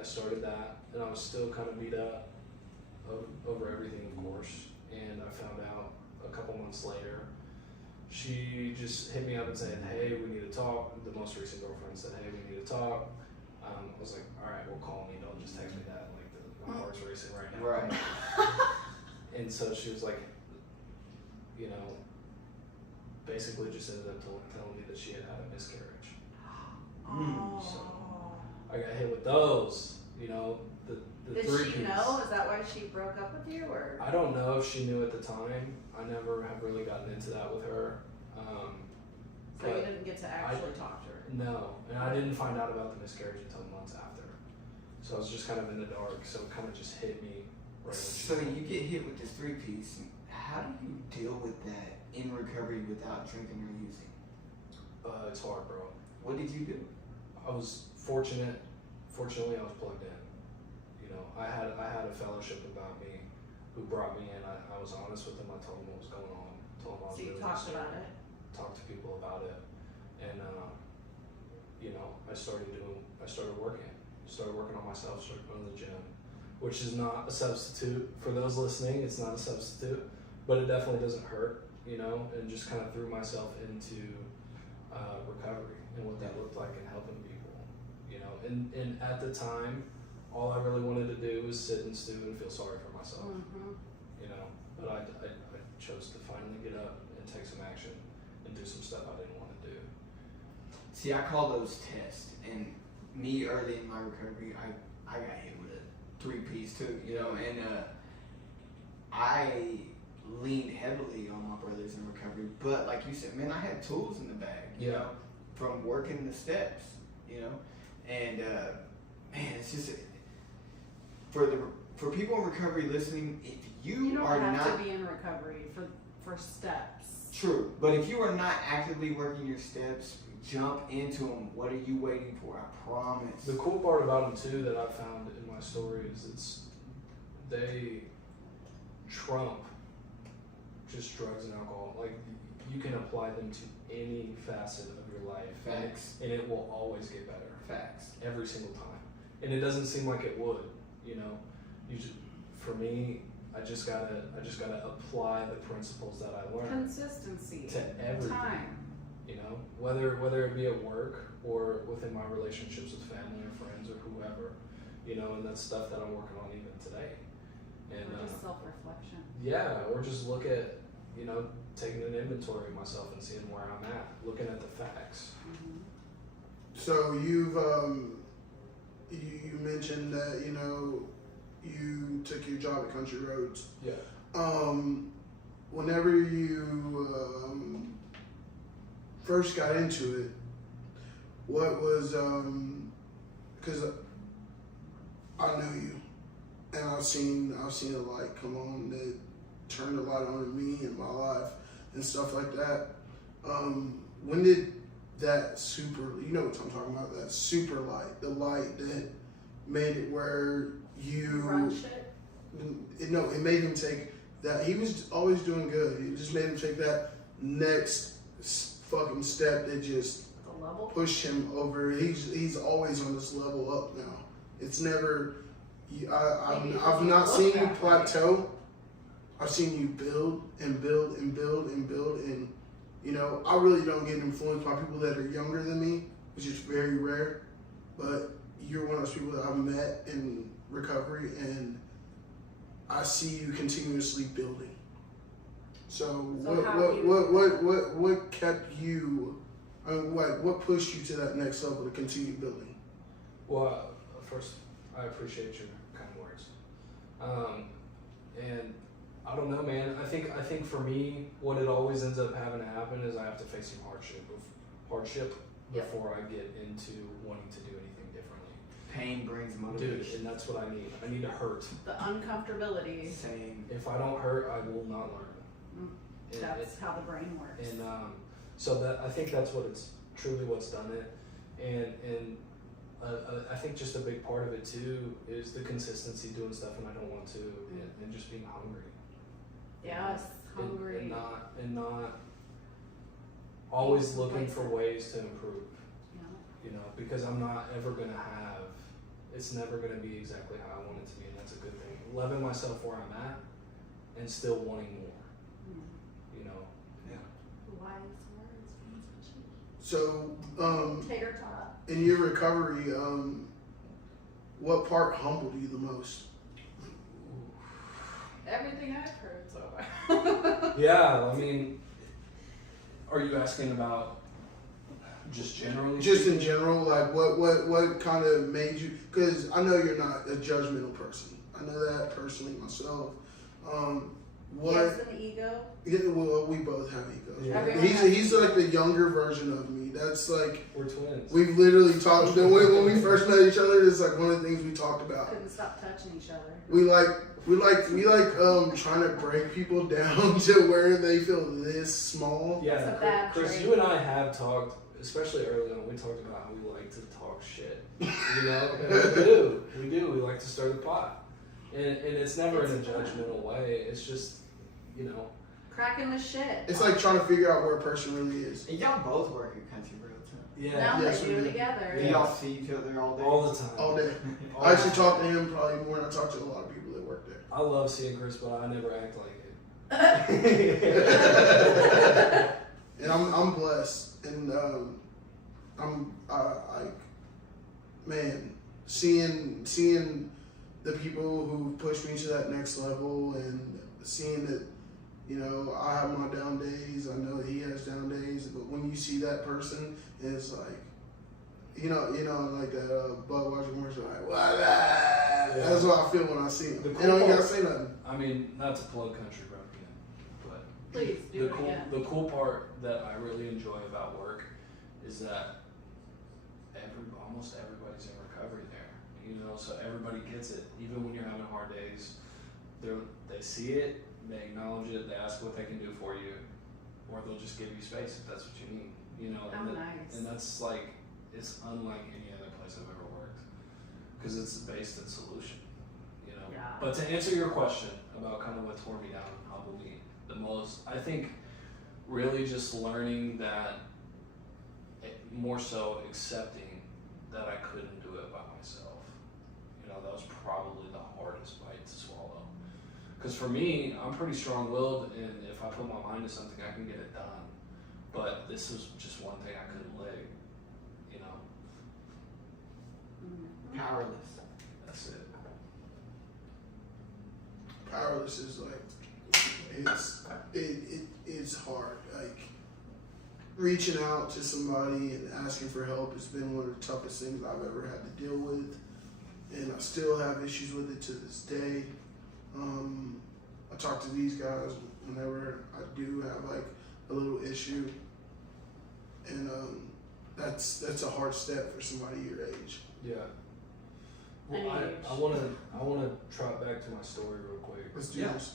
I started that, and I was still kind of beat up over everything, of course. And I found out a couple months later, she just hit me up and said, hey, we need to talk. The most recent girlfriend said, hey, we need to talk. I was like, all right, well, call me. Don't just text me that. Like, my heart's racing right now. Right. And so she was like, you know, basically just ended up telling me that she had had a miscarriage. Oh. So I got hit with those, you know, the Did three she piece. know? Is that why she broke up with you, or? I don't know if she knew at the time. I never have really gotten into that with her. So you but didn't get to actually talk to her. no, and I didn't find out about the miscarriage until months after. So I was just kind of in the dark. So it kind of just hit me right when she. So you get hit with this 3-piece. How do you deal with that in recovery without drinking or using? It's hard, bro. What did you do? I was fortunate. Fortunately, I was plugged in. You know, I had a fellowship about me who brought me in. I was honest with them. I told them what was going on. Told them I was So you really talked concerned. about it. Talked to people about it, and you know, I started working on myself. Started going to the gym, which is not a substitute for those listening. It's not a substitute, but it definitely doesn't hurt. You know, and just kind of threw myself into recovery and what that looked like and helping people. You know, and at the time, all I really wanted to do was sit and stew and feel sorry for myself. Mm-hmm. You know, but I chose to finally get up and take some action and do some stuff I didn't want to do. See, I call those tests. And me early in my recovery, I got hit with a 3-piece too, you know, and I leaned heavily on my brothers in recovery. But like you said, man, I had tools in the bag, you know, from working the steps, you know, and man, it's just for people in recovery listening, if You don't are have not to be in recovery for steps. true, but if you are not actively working your steps, jump into them. What are you waiting for? I promise. The cool part about them too that I found in my story is they trump just drugs and alcohol. Like, you can apply them to any facet of your life. Facts. And it will always get better. Facts. Every single time. And it doesn't seem like it would, you know. For me, I just gotta apply the principles that I learned Consistency. to everything. Time. You know, whether it be at work or within my relationships with family or friends or whoever, you know, and that's stuff that I'm working on even today. And Or just self-reflection. yeah, or just look at, you know, taking an inventory of myself and seeing where I'm at, looking at the facts. Mm-hmm. So you mentioned that, you know, you took your job at Country Roads. Yeah. Whenever you first got into it, what was because I knew you, and I've seen a light come on that turned a light on in me in my life and stuff like that. When did that super, you know what I'm talking about, that super light, the light that made it where you Run shit. No, it made him take that. He was always doing good. It just made him take that next fucking step that just The level. pushed him over. He's always on this level up now. It's never. I've not seen you plateau. I've seen you build and build and build and build, and you know, I really don't get influenced by people that are younger than me, which is very rare. But you're one of those people that I've met in recovery, and I see you continuously building. So what kept you? I mean, what pushed you to that next level to continue building? Well, first, I appreciate your kind words. And I don't know, man. I think for me, what it always ends up having to happen is I have to face some hardship Yep. before I get into wanting to do anything differently. Pain brings Dude, motivation. and that's what I need. I need to hurt. The uncomfortability. Same. If I don't hurt, I will not learn. And That's how the brain works. And so that I think that's what it's truly what's done it, and I think just a big part of it too is the consistency, doing stuff when I don't want to, and just being hungry. Yes, hungry. And not always looking for ways to improve. Yeah. You know, because I'm not ever gonna have. It's never gonna be exactly how I want it to be, and that's a good thing. Loving myself where I'm at, and still wanting more. You know. Wise words. So Tater tot. in your recovery, what part humbled you the most? Everything I've heard so far. Yeah, I mean, are you asking about just generally? Just in speaking? general, like what kind of made you? Because I know you're not a judgmental person. I know that personally myself. What? Yes, an ego. Yeah, well, we both have egos. Yeah. Everyone has He's ego. like the younger version of me. That's like We're twins. we've literally talked. When we first met each other, it's like one of the things we talked about. Couldn't stop touching each other. We like trying to break people down to where they feel this small. Yeah, That's a bad Chris, trait. you and I have talked, especially early on. We talked about how we like to talk shit. You know, and we do. We like to stir the pot, and it's never in a It's fun. judgmental way. It's just, you know, Cracking the shit. It's like trying to figure out where a person really is. And y'all both work at Country Roads, huh? yeah, Now Yes, they we do do. together. Do y'all see each other all day? all the time. All day. All I actually the talk time. to him probably more than I talk to a lot of people that work there. I love seeing Chris, but I never act like And I'm blessed, and man, seeing the people who pushed me to that next level, and seeing that, you know, I have my down days. I know he has down days, but when you see that person, it's like, you know, like that Budweiser commercial, like, what? That's what I feel when I see him. The You cool know, you part- gotta say nothing. I mean, not to plug Country Road again, but Please do it again. the cool part that I really enjoy about work is that almost everybody's in recovery there. You know, so everybody gets it. Even when you're having hard days, they see it, they acknowledge it, they ask what they can do for you, or they'll just give you space if that's what you need. You know, Oh, nice. and that's like, it's unlike any other place I've ever worked, because it's based in solution. You know, Yeah. but to answer your question about kind of what tore me down and humbled me the most, I think really just learning that, more so accepting that I couldn't do it by myself. You know, that was probably the hardest bite to swallow. Because for me, I'm pretty strong-willed, and if I put my mind to something, I can get it done. But this was just one thing I couldn't leg. You know, Mhm. Powerless. that's it. powerless is like it's hard. Like reaching out to somebody and asking for help has been one of the toughest things I've ever had to deal with, and I still have issues with it to this day. I talk to these guys whenever I do have like a little issue, and that's a hard step for somebody your age. Yeah. Well, I wanna trot back to my story real quick. Let's do this.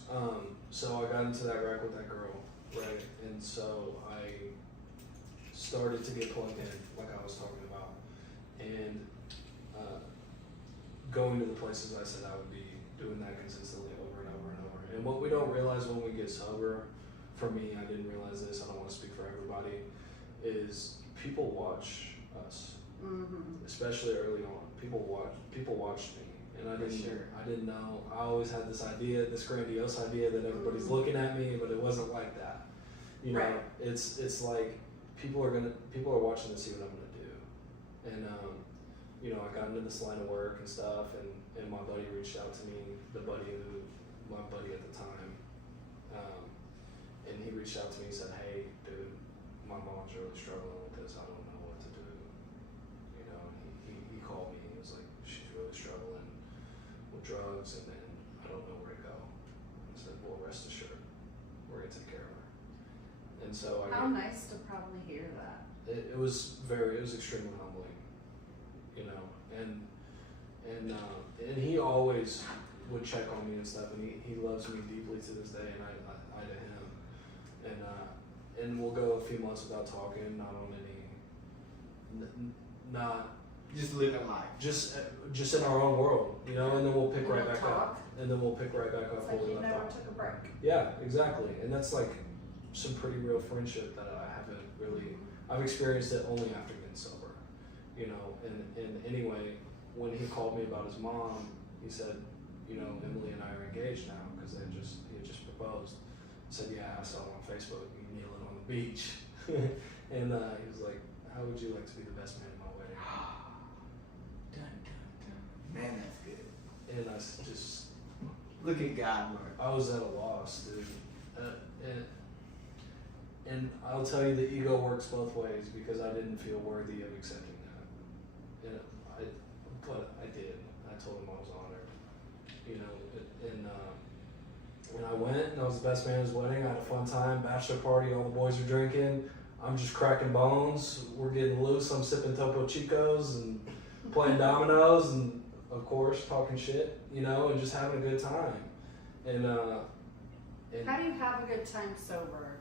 So I got into that wreck with that girl, right? And so I started to get plugged in, like I was talking about, and going to the places I said I would be, doing that consistently over and over and over. And what we don't realize when we get sober, for me, I didn't realize this, I don't want to speak for everybody, is people watch us, especially early on. People watched me, and I didn't know. I always had this idea, this grandiose idea that everybody's looking at me, but it wasn't like that. You know, Right. it's like people are watching to see what I'm gonna do, and you know, I got into this line of work and stuff, and my buddy reached out to me, my buddy at the time, and he reached out to me and said, "Hey, dude, my mom's really struggling with this. I don't know what to do." You know, and he called me. He was like, "She's really struggling with drugs, and then I don't know where to go." I said, "Well, rest assured, we're gonna take care of her." And so How nice to probably hear that. it was extremely humbling, you know, and he always would check on me and stuff, and he loves me deeply to this day, and I to him, and we'll go a few months without talking, not on any, not Just living life. just in our own world, you know, and then we'll pick And right you'll back up, talk. and then we'll pick right back up It's where like we you left never off. took a break. Yeah, exactly, and that's like some pretty real friendship that I haven't really. I've experienced it only after getting sober, you know. And anyway, when he called me about his mom, he said, you know, Emily and I are engaged now because he had just proposed. I said, yeah, I saw him on Facebook, you kneeling on the beach, and he was like, how would you like to be the best man at my wedding? Dun, dun, dun. Man, that's good. And I just, Look at God work. I was at a loss, dude. And I'll tell you, the ego works both ways because I didn't feel worthy of accepting that. And but I did. I told him I was honored. You know, and I went, and I was the best man at his wedding. I had a fun time, bachelor party, all the boys are drinking. I'm just cracking bones. We're getting loose. I'm sipping Topo Chicos and playing dominoes and, of course, talking shit, you know, and just having a good time. And How do you have a good time sober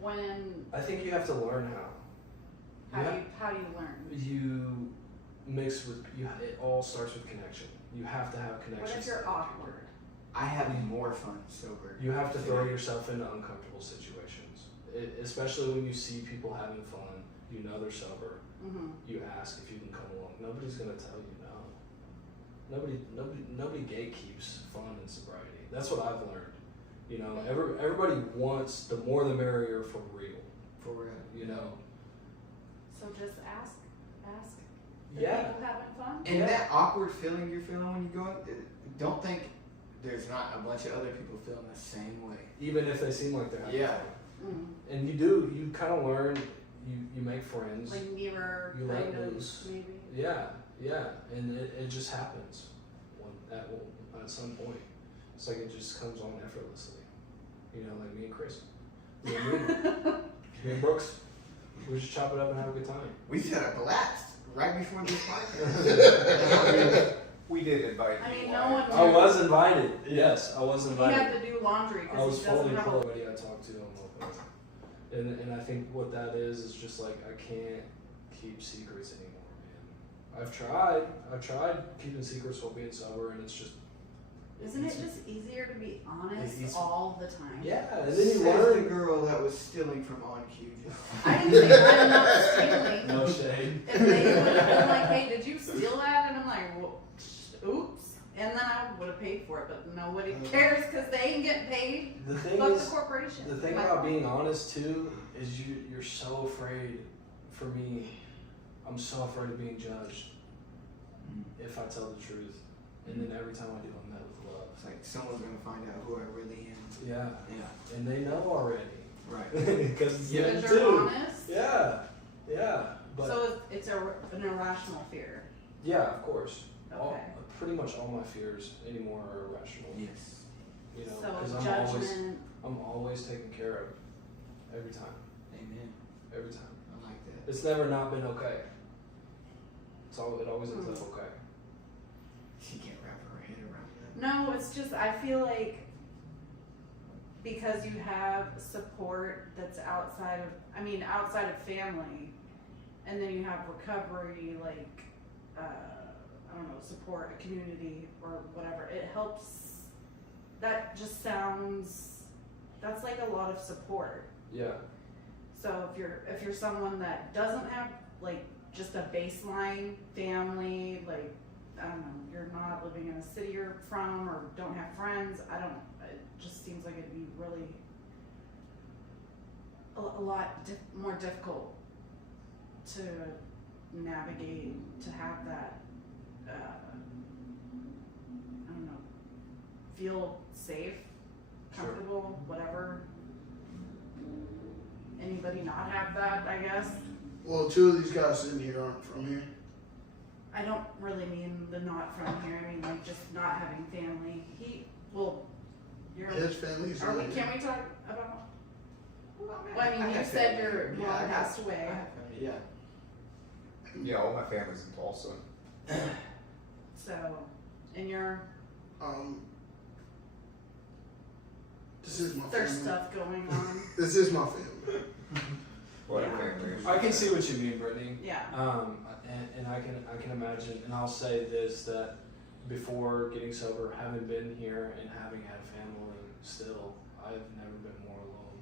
when? I think you have to learn how. How do you learn? You mix with it all starts with connection. You have to have connections. What if you're awkward? I have more fun sober. You have to throw yourself into uncomfortable situations, especially when you see people having fun. You know they're sober. You ask if you can come along. Nobody's gonna tell you no. Nobody gatekeeps fun and sobriety. That's what I've learned. You know, everybody wants the more the merrier for real. For real. You know. So just ask. Yeah. People having fun. And that awkward feeling you're feeling when you go, don't think there's not a bunch of other people feeling the same way. Even if they seem like they're having Yeah. fun. And you kind of learn, you make friends. Like mirror, You let kind of, loose. maybe. Yeah, and it just happens at some point. It's like it just comes on effortlessly. You know, like me and Chris. Me and Brooks. We just chop it up and have a good time. We had a blast right before this podcast. We did invite I you. mean, Wyatt. no I one. was invited. Yes, I was He invited. had to do laundry I because was he doesn't fully have a. everybody I talked to, I'm open. And I think what that is just like I can't keep secrets anymore, man. I've tried keeping secrets while being sober, and it's just. Isn't it just easier to be honest It's- all the time? Yeah, and then you Says learn. the girl that was stealing from On Cue. I didn't say I'm not stealing. No shade. If they would have been like, hey, did you steal that? And I'm like, well, oops. And then I would have paid for it, but nobody cares because they ain't getting paid. The thing But is, the corporation. the thing about being honest too is you're so afraid. For me, I'm so afraid of being judged if I tell the truth, And then every time I do, I'm met with love. It's like someone's gonna find out who I really am. Yeah. Yeah. And they know already. Right. Because Because they you're do. honest. Yeah. Yeah. But So it's an irrational fear. yeah, of course. Okay. Pretty much all my fears anymore are irrational. Yes. You know, So because judgment. I'm always taken care of. Every time. Amen. Every time. I like that. It's never not been okay. It always ends up okay. She can't wrap her head around that. No, it's just I feel like because you have support that's outside of family, and then you have recovery, like I don't know, support a community or whatever. It helps. That just sounds. That's like a lot of support. Yeah. So if you're someone that doesn't have like just a baseline family, like I don't know, you're not living in a city you're from or don't have friends, it just seems like it'd be really a lot more difficult to navigate, to have that, I don't know, feel safe, comfortable, whatever. Anybody not have that, I guess? Well, two of these guys sitting here aren't from here. I don't really mean the not from here. I mean like just not having family. His family's Are we? in here. Can we talk about? Well, Well, I mean, you have said family. your Yeah, I mom got- passed away. I have family, yeah. Yeah, all my family's in Tulsa. So, and This is my there's family. stuff going on. This is my family. What Yeah. a family. I can see what you mean, Brittany. Yeah. And I can imagine, and I'll say this, that before getting sober, having been here and having had a family still, I've never been more alone.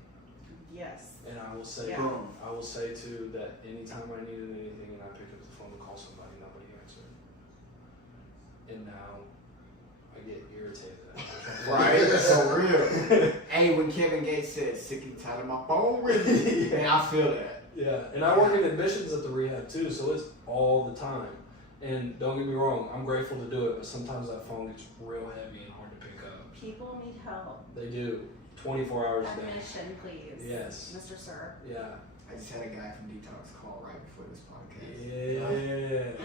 Yes. And I will say, Yeah. Boom. I will say too that anytime I needed anything and I picked up the phone to call somebody, nobody answered. And now I get irritated. Right? That's so real. Hey, when Kevin Gates said, sick and tired of my phone ringing, man, I feel that. Yeah, and I work in admissions at the rehab too, so it's all the time. And don't get me wrong, I'm grateful to do it, but sometimes that phone gets real heavy and hard to pick up. People need help. They do, 24 hours a day. Admission, please. Yes. Mr. Sir. Yeah. I just had a guy from Detox call right before this podcast. Yeah.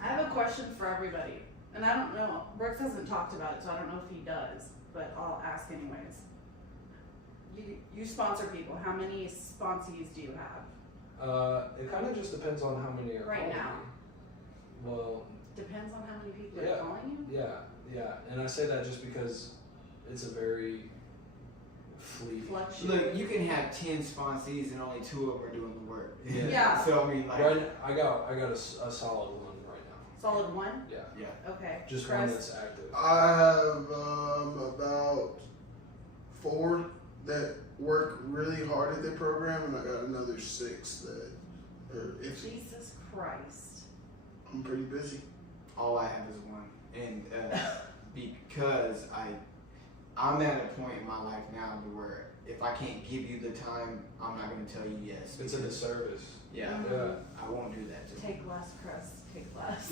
I have a question for everybody. And I don't know, Brooks hasn't talked about it, so I don't know if he does, but I'll ask anyways. You sponsor people. How many sponsees do you have? It kind of just depends on how many are Right calling now. me. Well, Depends on how many people Yeah. are calling you? yeah. And I say that just because it's a very fleeting. Fluctuate. Look, you can have 10 sponsees and only 2 of them are doing the work. Yeah. So, I mean, like, Right, I got a solid one right now. Solid one? Yeah. yeah. Okay. Just Chris? one that's active. I have about 4 that work really hard at their program, and I got another 6 that are iffy. Jesus Christ. I'm pretty busy. All I have is 1. And because I'm at a point in my life now to where if I can't give you the time, I'm not going to tell you yes. It's a disservice. Yeah. Yeah. I won't do that to you. Take less, Chris. Take less.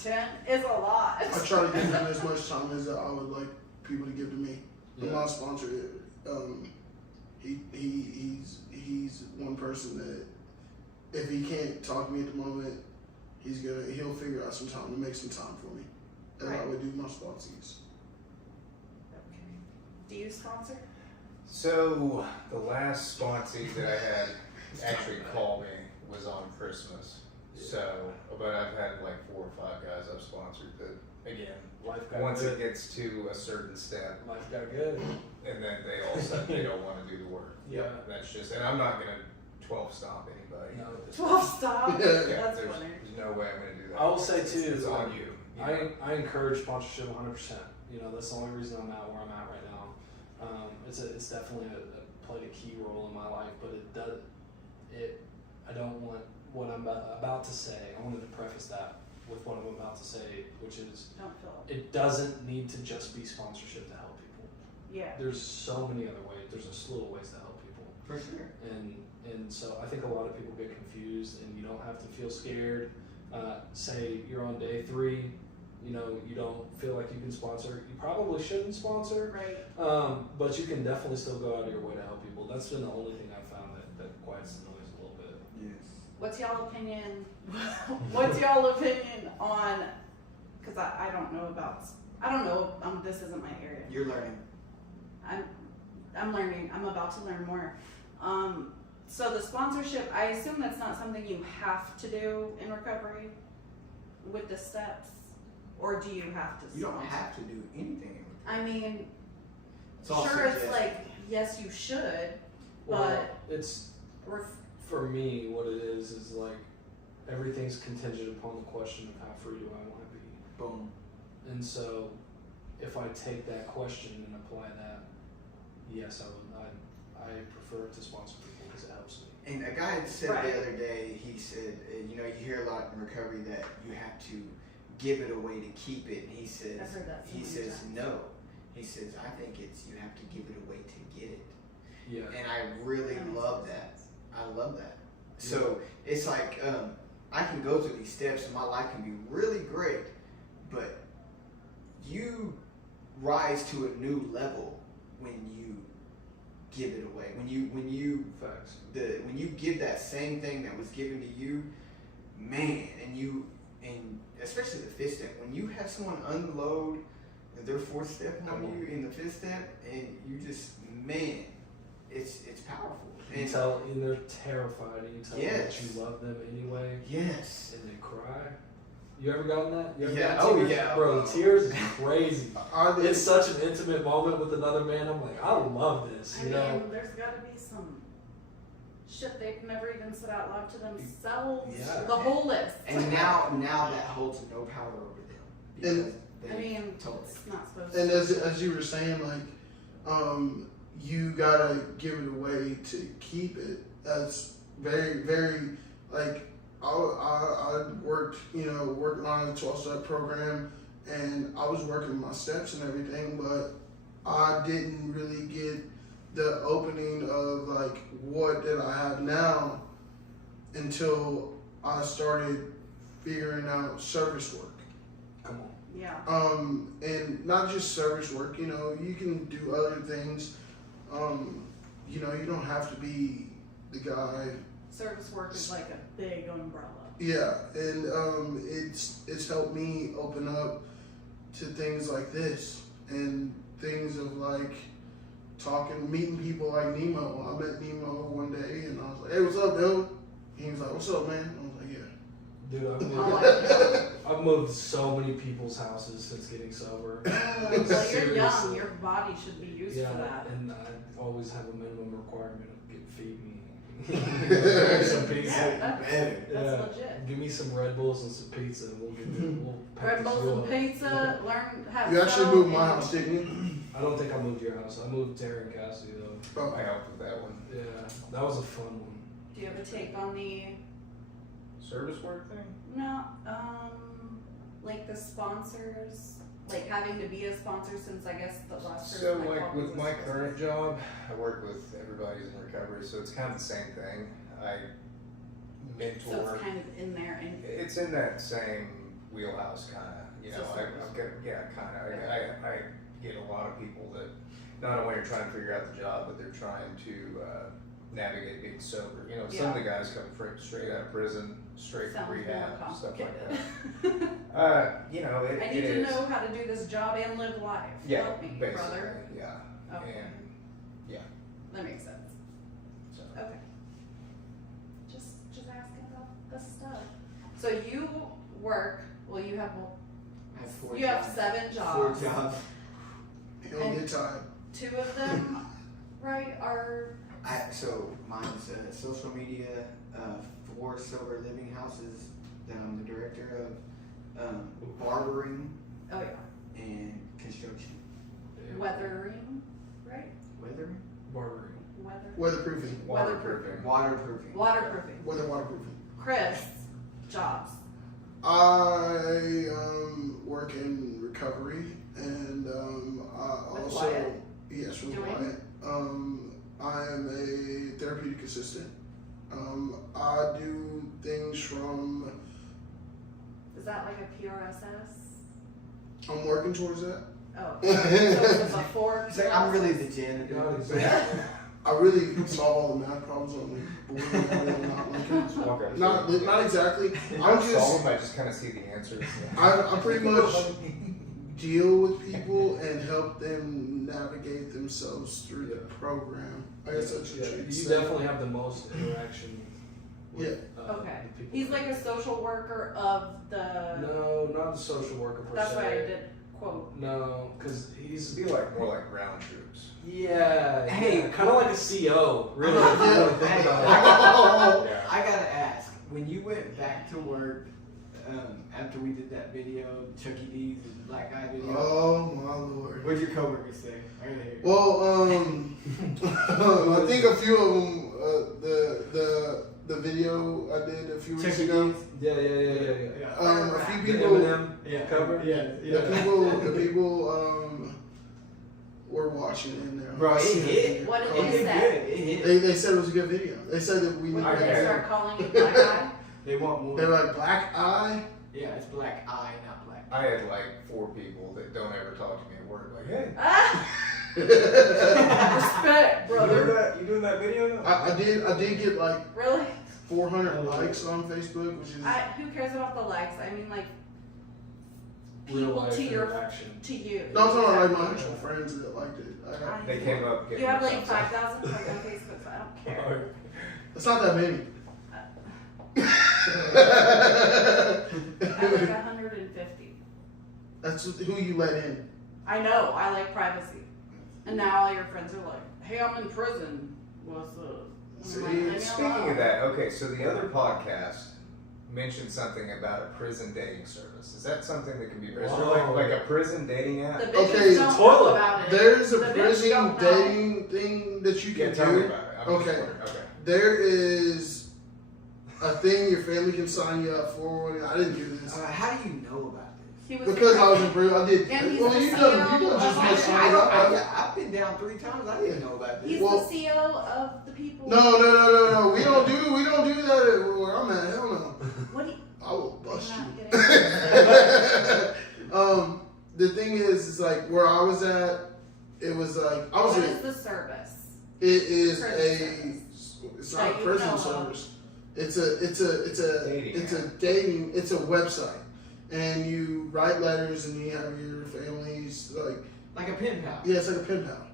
10 is a lot. I try to give them as much time as I would like people to give to me. But my sponsor, he's one person that if he can't talk to me at the moment, he'll figure out some time to make some time for me. And I Right. would do my sponsees. Okay. Do you sponsor? So the last sponsee that I had actually call me was on Christmas. So, but I've had like 4 or 5 guys I've sponsored that, again, Life got once it good. gets to a certain step, Life got good. and then they all of a sudden they don't want to do the work. Yeah. That's just, and I'm not gonna 12 stomp anybody. No, 12 stop. Yeah, Yeah, That's there's, funny. there's no way I'm gonna do that. I will say too, It's on you. I encourage sponsorship 100%. You know, that's the only reason I'm at where I'm at right now. It's definitely played a key role in my life, but I don't want what I'm about to say. I wanted to preface that with what I'm about to say, which is Don't feel. it doesn't need to just be sponsorship to help people. Yeah. There's so many other ways. There's a slew of ways to help people. For sure. And so I think a lot of people get confused, and you don't have to feel scared. Say you're on day 3, you know, you don't feel like you can sponsor, you probably shouldn't sponsor. Right. But you can definitely still go out of your way to help people. That's been the only thing I've found that quiets the noise a little bit. Yes. What's y'all opinion? What's y'all opinion on? Because I don't know about. I don't know. This isn't my area. You're learning. I'm learning. I'm about to learn more. So the sponsorship, I assume that's not something you have to do in recovery with the steps, or do you have to? You don't sponsor? have to do anything. I mean, It's all sure, it's suggested. like yes, you should, Well, but it's, ref- for me, what it is like everything's contingent upon the question of how free do I want to be. Boom. And so, if I take that question and apply that, yes, I would. I prefer to sponsor people because it helps me. And a guy had said Right. the other day, he said, you know, you hear a lot in recovery that you have to give it away to keep it. And he says, I've heard that so he many says times. no. He says, I think it's you have to give it away to get it. Yeah. And I really That makes love that. I love that. So it's like I can go through these steps and my life can be really great, but you rise to a new level when you give it away. When you Facts. when you give that same thing that was given to you, man, and especially the fifth step, when you have someone unload their fourth step on you in the fifth step, and you just, man, it's powerful. And they're terrified, and you tell them Yes. that you love them anyway, Yes. and they cry. You ever gotten that? You ever Yeah. gotten Oh, tears? yeah. Bro, the tears is crazy. I did. It's such an intimate moment with another man. I'm like, I love this, I you know? mean, there's got to be some shit they've never even said out loud to themselves. Yeah. The whole list. And now that holds no power over them. Because And- they I mean, told it's it. not supposed And to. as you were saying, like, you gotta give it away to keep it. That's very, very, like, I worked on a 12-step program, and I was working my steps and everything, but I didn't really get the opening of, like, what did I have now until I started figuring out service work. Come on. Yeah. And not just service work, you know, you can do other things. You know, you don't have to be the guy. Service work is like a big umbrella. Yeah, and it's helped me open up to things like this and things of like meeting people like Nemo. I met Nemo one day and I was like, "Hey, what's up, dude?" He was like, "What's up, man?" I was like, "Yeah." Dude, I've moved so many people's houses since getting sober. Well, you're young. Seriously. Your body should be used Yeah, for that. and I always have a minimum requirement of feed me. Some pizza. Yeah, that's Yeah. legit. Give me some Red Bulls and some pizza, and we'll Red package Bulls you and up. pizza. Learn how to You actually sew moved my and- house, didn't you? I don't think I moved your house. I moved Terry and Cassie though. Oh, I helped with that one. Yeah, that was a fun one. Do you have a take on the Service work thing? no, like the sponsors, like having to be a sponsor since I guess the last person So I like called with was my a current job, I work with everybody's in recovery, so it's kind of the same thing. I So mentor. it's kind of in there and It's in that same wheelhouse, kind of. You So know, service I've got, yeah, kind of. I get a lot of people that not only are trying to figure out the job, but they're trying to navigate being sober. You know, some of the guys come straight out of prison, straight sounds from more rehab, stuff like complicated. that. You know, I need to know how to do this job and live life. Yeah, Help me, basically, brother. yeah. Okay. And yeah, That makes sense. so. Okay. Just asking about the stuff. So you work. Well, you have I have 4 you have jobs. 7 4 jobs. jobs. you don't get tired. 2 of them, right, are So mine's social media, 4 sober living houses that I'm the director of, barbering oh yeah, and construction. weathering, right? Weathering? Barbering. Weatherproofing. Weatherproofing. Waterproofing. Waterproofing. Waterproofing. Chris, jobs. I work in recovery, and I With also Wyatt? yes with Doing? Wyatt. I am a therapeutic assistant. I do things from Is that like a PRSS? I'm working towards that. Oh, so it's a before. He's like, I'm really the janitor. I really solve all the math problems on the board and I'm not looking. Okay. Not exactly. I'm solve just, them, I just kind of see the answers. I pretty much deal with people and help them navigate themselves through the program. I guess that's what You you'd say. definitely have the most interaction with Okay. the people. He's like a social worker of the. No, not the social worker per That's se. why I did quote. No, because he's It'd be like more like ground troops. hey, kind of like a CO, really. Yeah. if you really think Hey, about it. Yeah. I gotta ask, when you went back to work after we did that video, Chuck E. D's and Black Eye video, Oh my lord. what'd your coworkers say? I gotta hear it. Well, I think a few of them, the video I did a few weeks Chuck E. ago. D's? Yeah. A few The people, Eminem Yeah. cover? Yeah. the people were watching it in there. Bro, it hit. What did It they hit say? good. It hit. They said it was a good video. They said that we When need did they Okay. start calling it black eye? They want more. They were like black eye. Yeah, it's Black Eye, not Black. I had like 4 people that don't ever talk to me at work. Like, hey, Ah! Respect, brother. You doing that video now? I did get like Really? 400 likes on Facebook, which is Who cares about the likes? I mean, like real people life to your interaction. to you. no, I'm talking about like my actual friends that liked it. I got, They came up. You have like 5,000 like on Facebook, so I don't care. it's not that many. I have like 150. That's who you let in. I know. I like privacy. And now all your friends are like, "Hey, I'm in prison. What's up?" See, I'm like, "Leave me Speaking alone." of that, okay, so the other podcast mentioned something about a prison dating service. Is that something that can be is there like a prison dating app? The bitches Okay, don't toilet. know about it. There's a The bitch prison don't know. dating thing that you Yeah, can tell me do. about it. I'm just Okay. wondering. Okay. There is a thing your family can sign you up for. I didn't do this How do you know about this? He was because I was in prison. I did. And he's Well, the you CEO don't just of get my signed up. I've been down 3 times. I didn't know about this. He's Well- the CEO of the people. No. We don't do that at where I'm at. Hell no. What do you? I will bust I'm you. not getting it. The thing is like where I was at. It was like I was What in. is the service? It is Prison it's That not a you prison know of. service. It's a Dating it's a website, and you write letters and you have your families Like a pen pal. yeah, it's like a pen pal,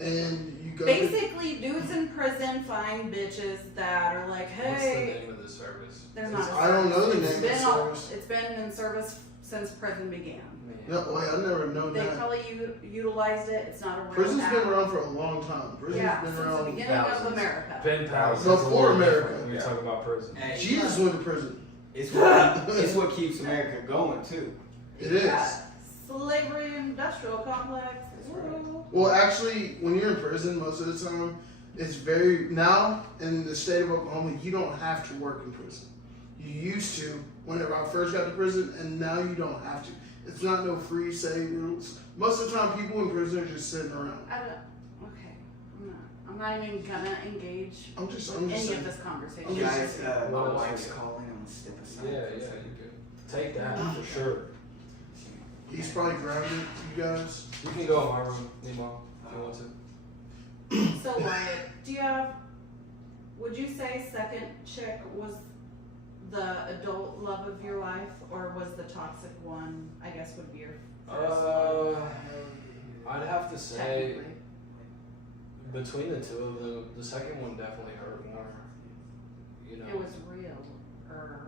and you go. Basically, dudes in prison find bitches that are like, What's the "Hey, name of the service? they're not." I don't know the It's name of the been service. It's been in service since prison began. No, wait, I've never known They that. probably utilized it. It's not a real Prison's app. been around for a long time. Prison's Yeah, been since the around. beginning of thousands. America. Pen pals. Before is a little America. different when you're talking about prison. Hey, Jesus went to prison. it's what keeps America going too. It is. Yeah. Slavery industrial complex. right. Ooh. Well, actually, when you're in prison, most of the time, it's very now in the state of Oklahoma, you don't have to work in prison. You used to whenever I first got to prison, and now you don't have to. It's not no free say rules. Most of the time, people in prison are just sitting around. I don't. Okay. I'm not even gonna engage I'm just any saying. of this conversation. I'm just- Guys, my Well, wife's yeah. calling. I'm gonna step aside. Yeah, for a you second. could take that for sure. He's probably grounded, you guys. You can go in my room, Nemo, if you want to. So Wyatt, do you have? Would you say second chick was the adult love of your life, or was the toxic one? I guess would be your first one. I'd have to say Technically. between the two of them, the second one definitely hurt more. You know. It was real, or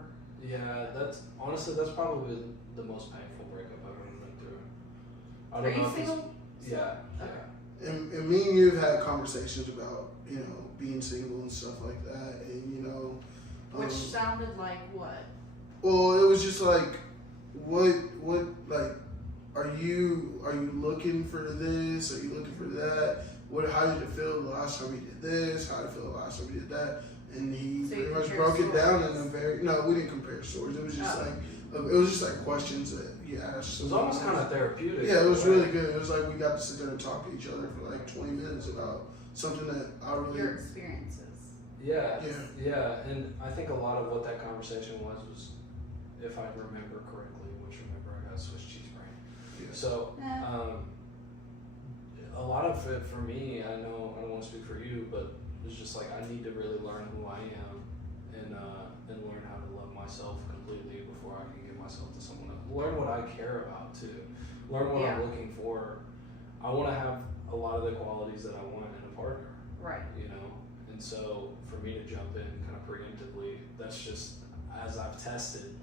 Yeah, that's honestly that's probably the most painful breakup I've ever been through. I are don't know you if it's- single? Yeah, Okay. yeah. And me and you have had conversations about, being single and stuff like that. And, Which sounded like what? well, it was just like, what, like, are you looking for this? Are you looking for that? How did it feel the last time you did this? How did it feel the last time you did that? And he So you pretty much compared broke it down in stories? no, we didn't compare stories. It was just Oh. like questions that you asked. It was almost kind of therapeutic. Yeah, it was in a way. really good. It was like we got to sit there and talk to each other for like 20 minutes about something that I really. Your experiences. Yeah, Yeah. yeah, and I think a lot of what that conversation was, if I remember correctly, which remember I got Swiss cheese brain. So, Eh. a lot of it for me, I know I don't want to speak for you, but it's just like I need to really learn who I am and learn how to love myself completely before I can give myself to someone else. Learn what I care about too. Learn what I'm looking for. I want to have a lot of the qualities that I want in a partner. Right. You know, and so for me to jump in kind of preemptively, that's just as I've tested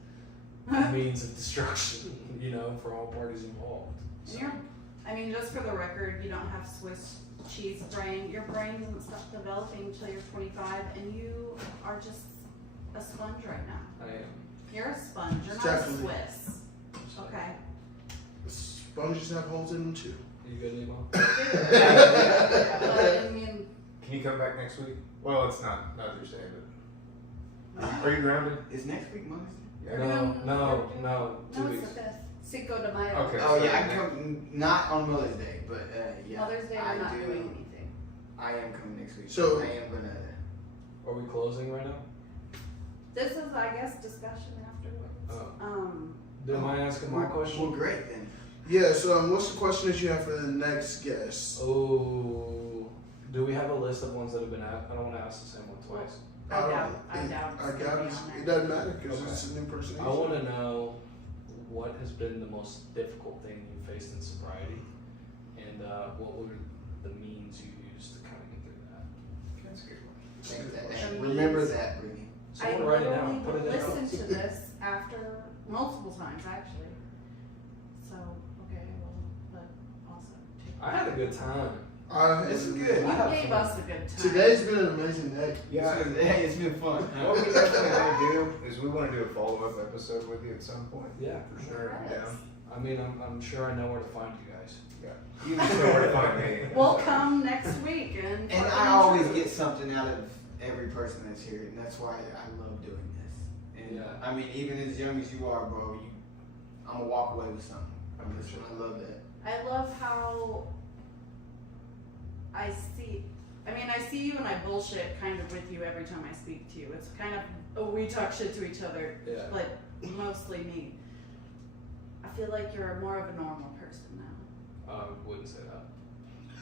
a means of destruction. You know, for all parties involved. So. Yeah. I mean, just for the record, you don't have Swiss cheese brain. Your brain doesn't stop developing until you're 25, and you are just a sponge right now. I am. You're a sponge. You're not Definitely. a Swiss. Okay. Sponges have holes in them too. You good, Nemo? But I mean, Can you come back next week? Well, it's not Mother's Day, but are you grounded? Is next week Mother's Day? No, 2 no, weeks. it's the 5th. Cinco de Mayo. Okay. Oh yeah, I can come not on Mother's Day, but yeah. Mother's Day, I we're not do. doing anything. I am coming next week. So- I am gonna. Are we closing right now? This is, I guess, discussion afterwards. Oh. Am I asking my Well, question? great then. Yeah, so what's the question that you have for the next guest? Oh, do we have a list of ones that have been asked? I don't want to ask the same one twice. I doubt I it's doubt gonna be it. on It there. doesn't matter because Okay. it's an impersonation. I want to know what has been the most difficult thing you faced in sobriety, and what were the means you used to kind of get through that. That's a good one. Thank that. The And remember means- that, Brittany. I Someone write it literally down. Put it in listened notes. to this after multiple times, actually. So, okay, well, but also. I had a good time. This is good. You I have gave fun. us a good time. Today's been an amazing day. Hey, it's been fun. What we definitely want to do is we want to do a follow-up episode with you at some point. Yeah. For sure. Yes. Yeah. I mean, I'm sure I know where to find you guys. You know where to find me. We'll come next week and. And I always get something out of every person that's here, and that's why I love doing this. And Yeah. I mean, even as young as you are, bro, I'm gonna walk away with something. I love that. I love how I see you and I bullshit kind of with you every time I speak to you. It's kind of, we talk shit to each other, Yeah. but mostly me. I feel like you're more of a normal person now. I wouldn't say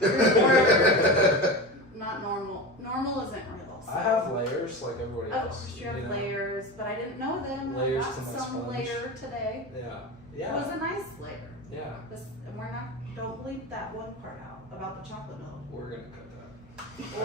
that. You're more of not normal. Normal isn't real. So. I have layers like everybody Of else. course, you have know? layers, but I didn't know them. Layers I got to my some sponge. layer today. Yeah. It Yeah. was a nice layer. Yeah. And don't bleep that one part out about the chocolate milk. We're gonna cut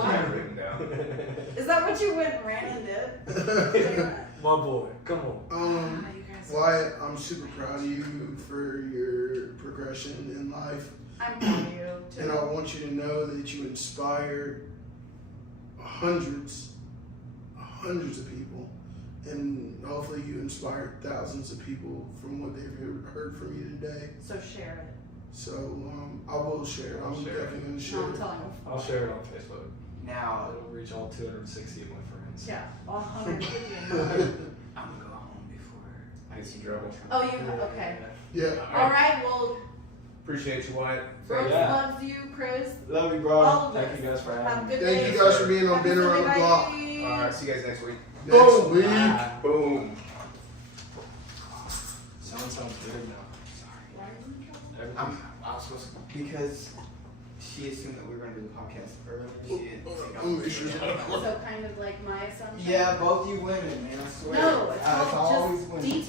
I have it written down. that. Is that what you went and ran and did? My boy, come on. Ah, you guys. Wyatt, I'm super proud of you for your progression in life. I'm proud of you too. And I want you to know that you inspired hundreds of people. And hopefully you inspired thousands of people from what they've heard from you today. So share it. So I will share. I'm Share it. definitely going to share No, I'm it. telling you. I'll share it on Facebook. Now, It'll reach all 260 of my friends. Yeah, 150 and more. I'm gonna go home before I Get some trouble. Oh, you okay? Yeah. All right. Well, Appreciate you, Wyatt. Brooke Yeah. loves you, Chris. love you, bro. All of us. Thank you guys for Have having a me. good day. Thank you guys for being on Happy Been Around the Sunday, Block. bye. Alright, see you guys next week. Next week. Bye. Boom. Sounds good now. Why are you in trouble? Everything. I was supposed to, because she assumed that we were gonna do the podcast earlier. She didn't take I'm gonna make sure. So kind of like my assumption. Yeah, both you women, man. I swear. No, it's It's always all women. just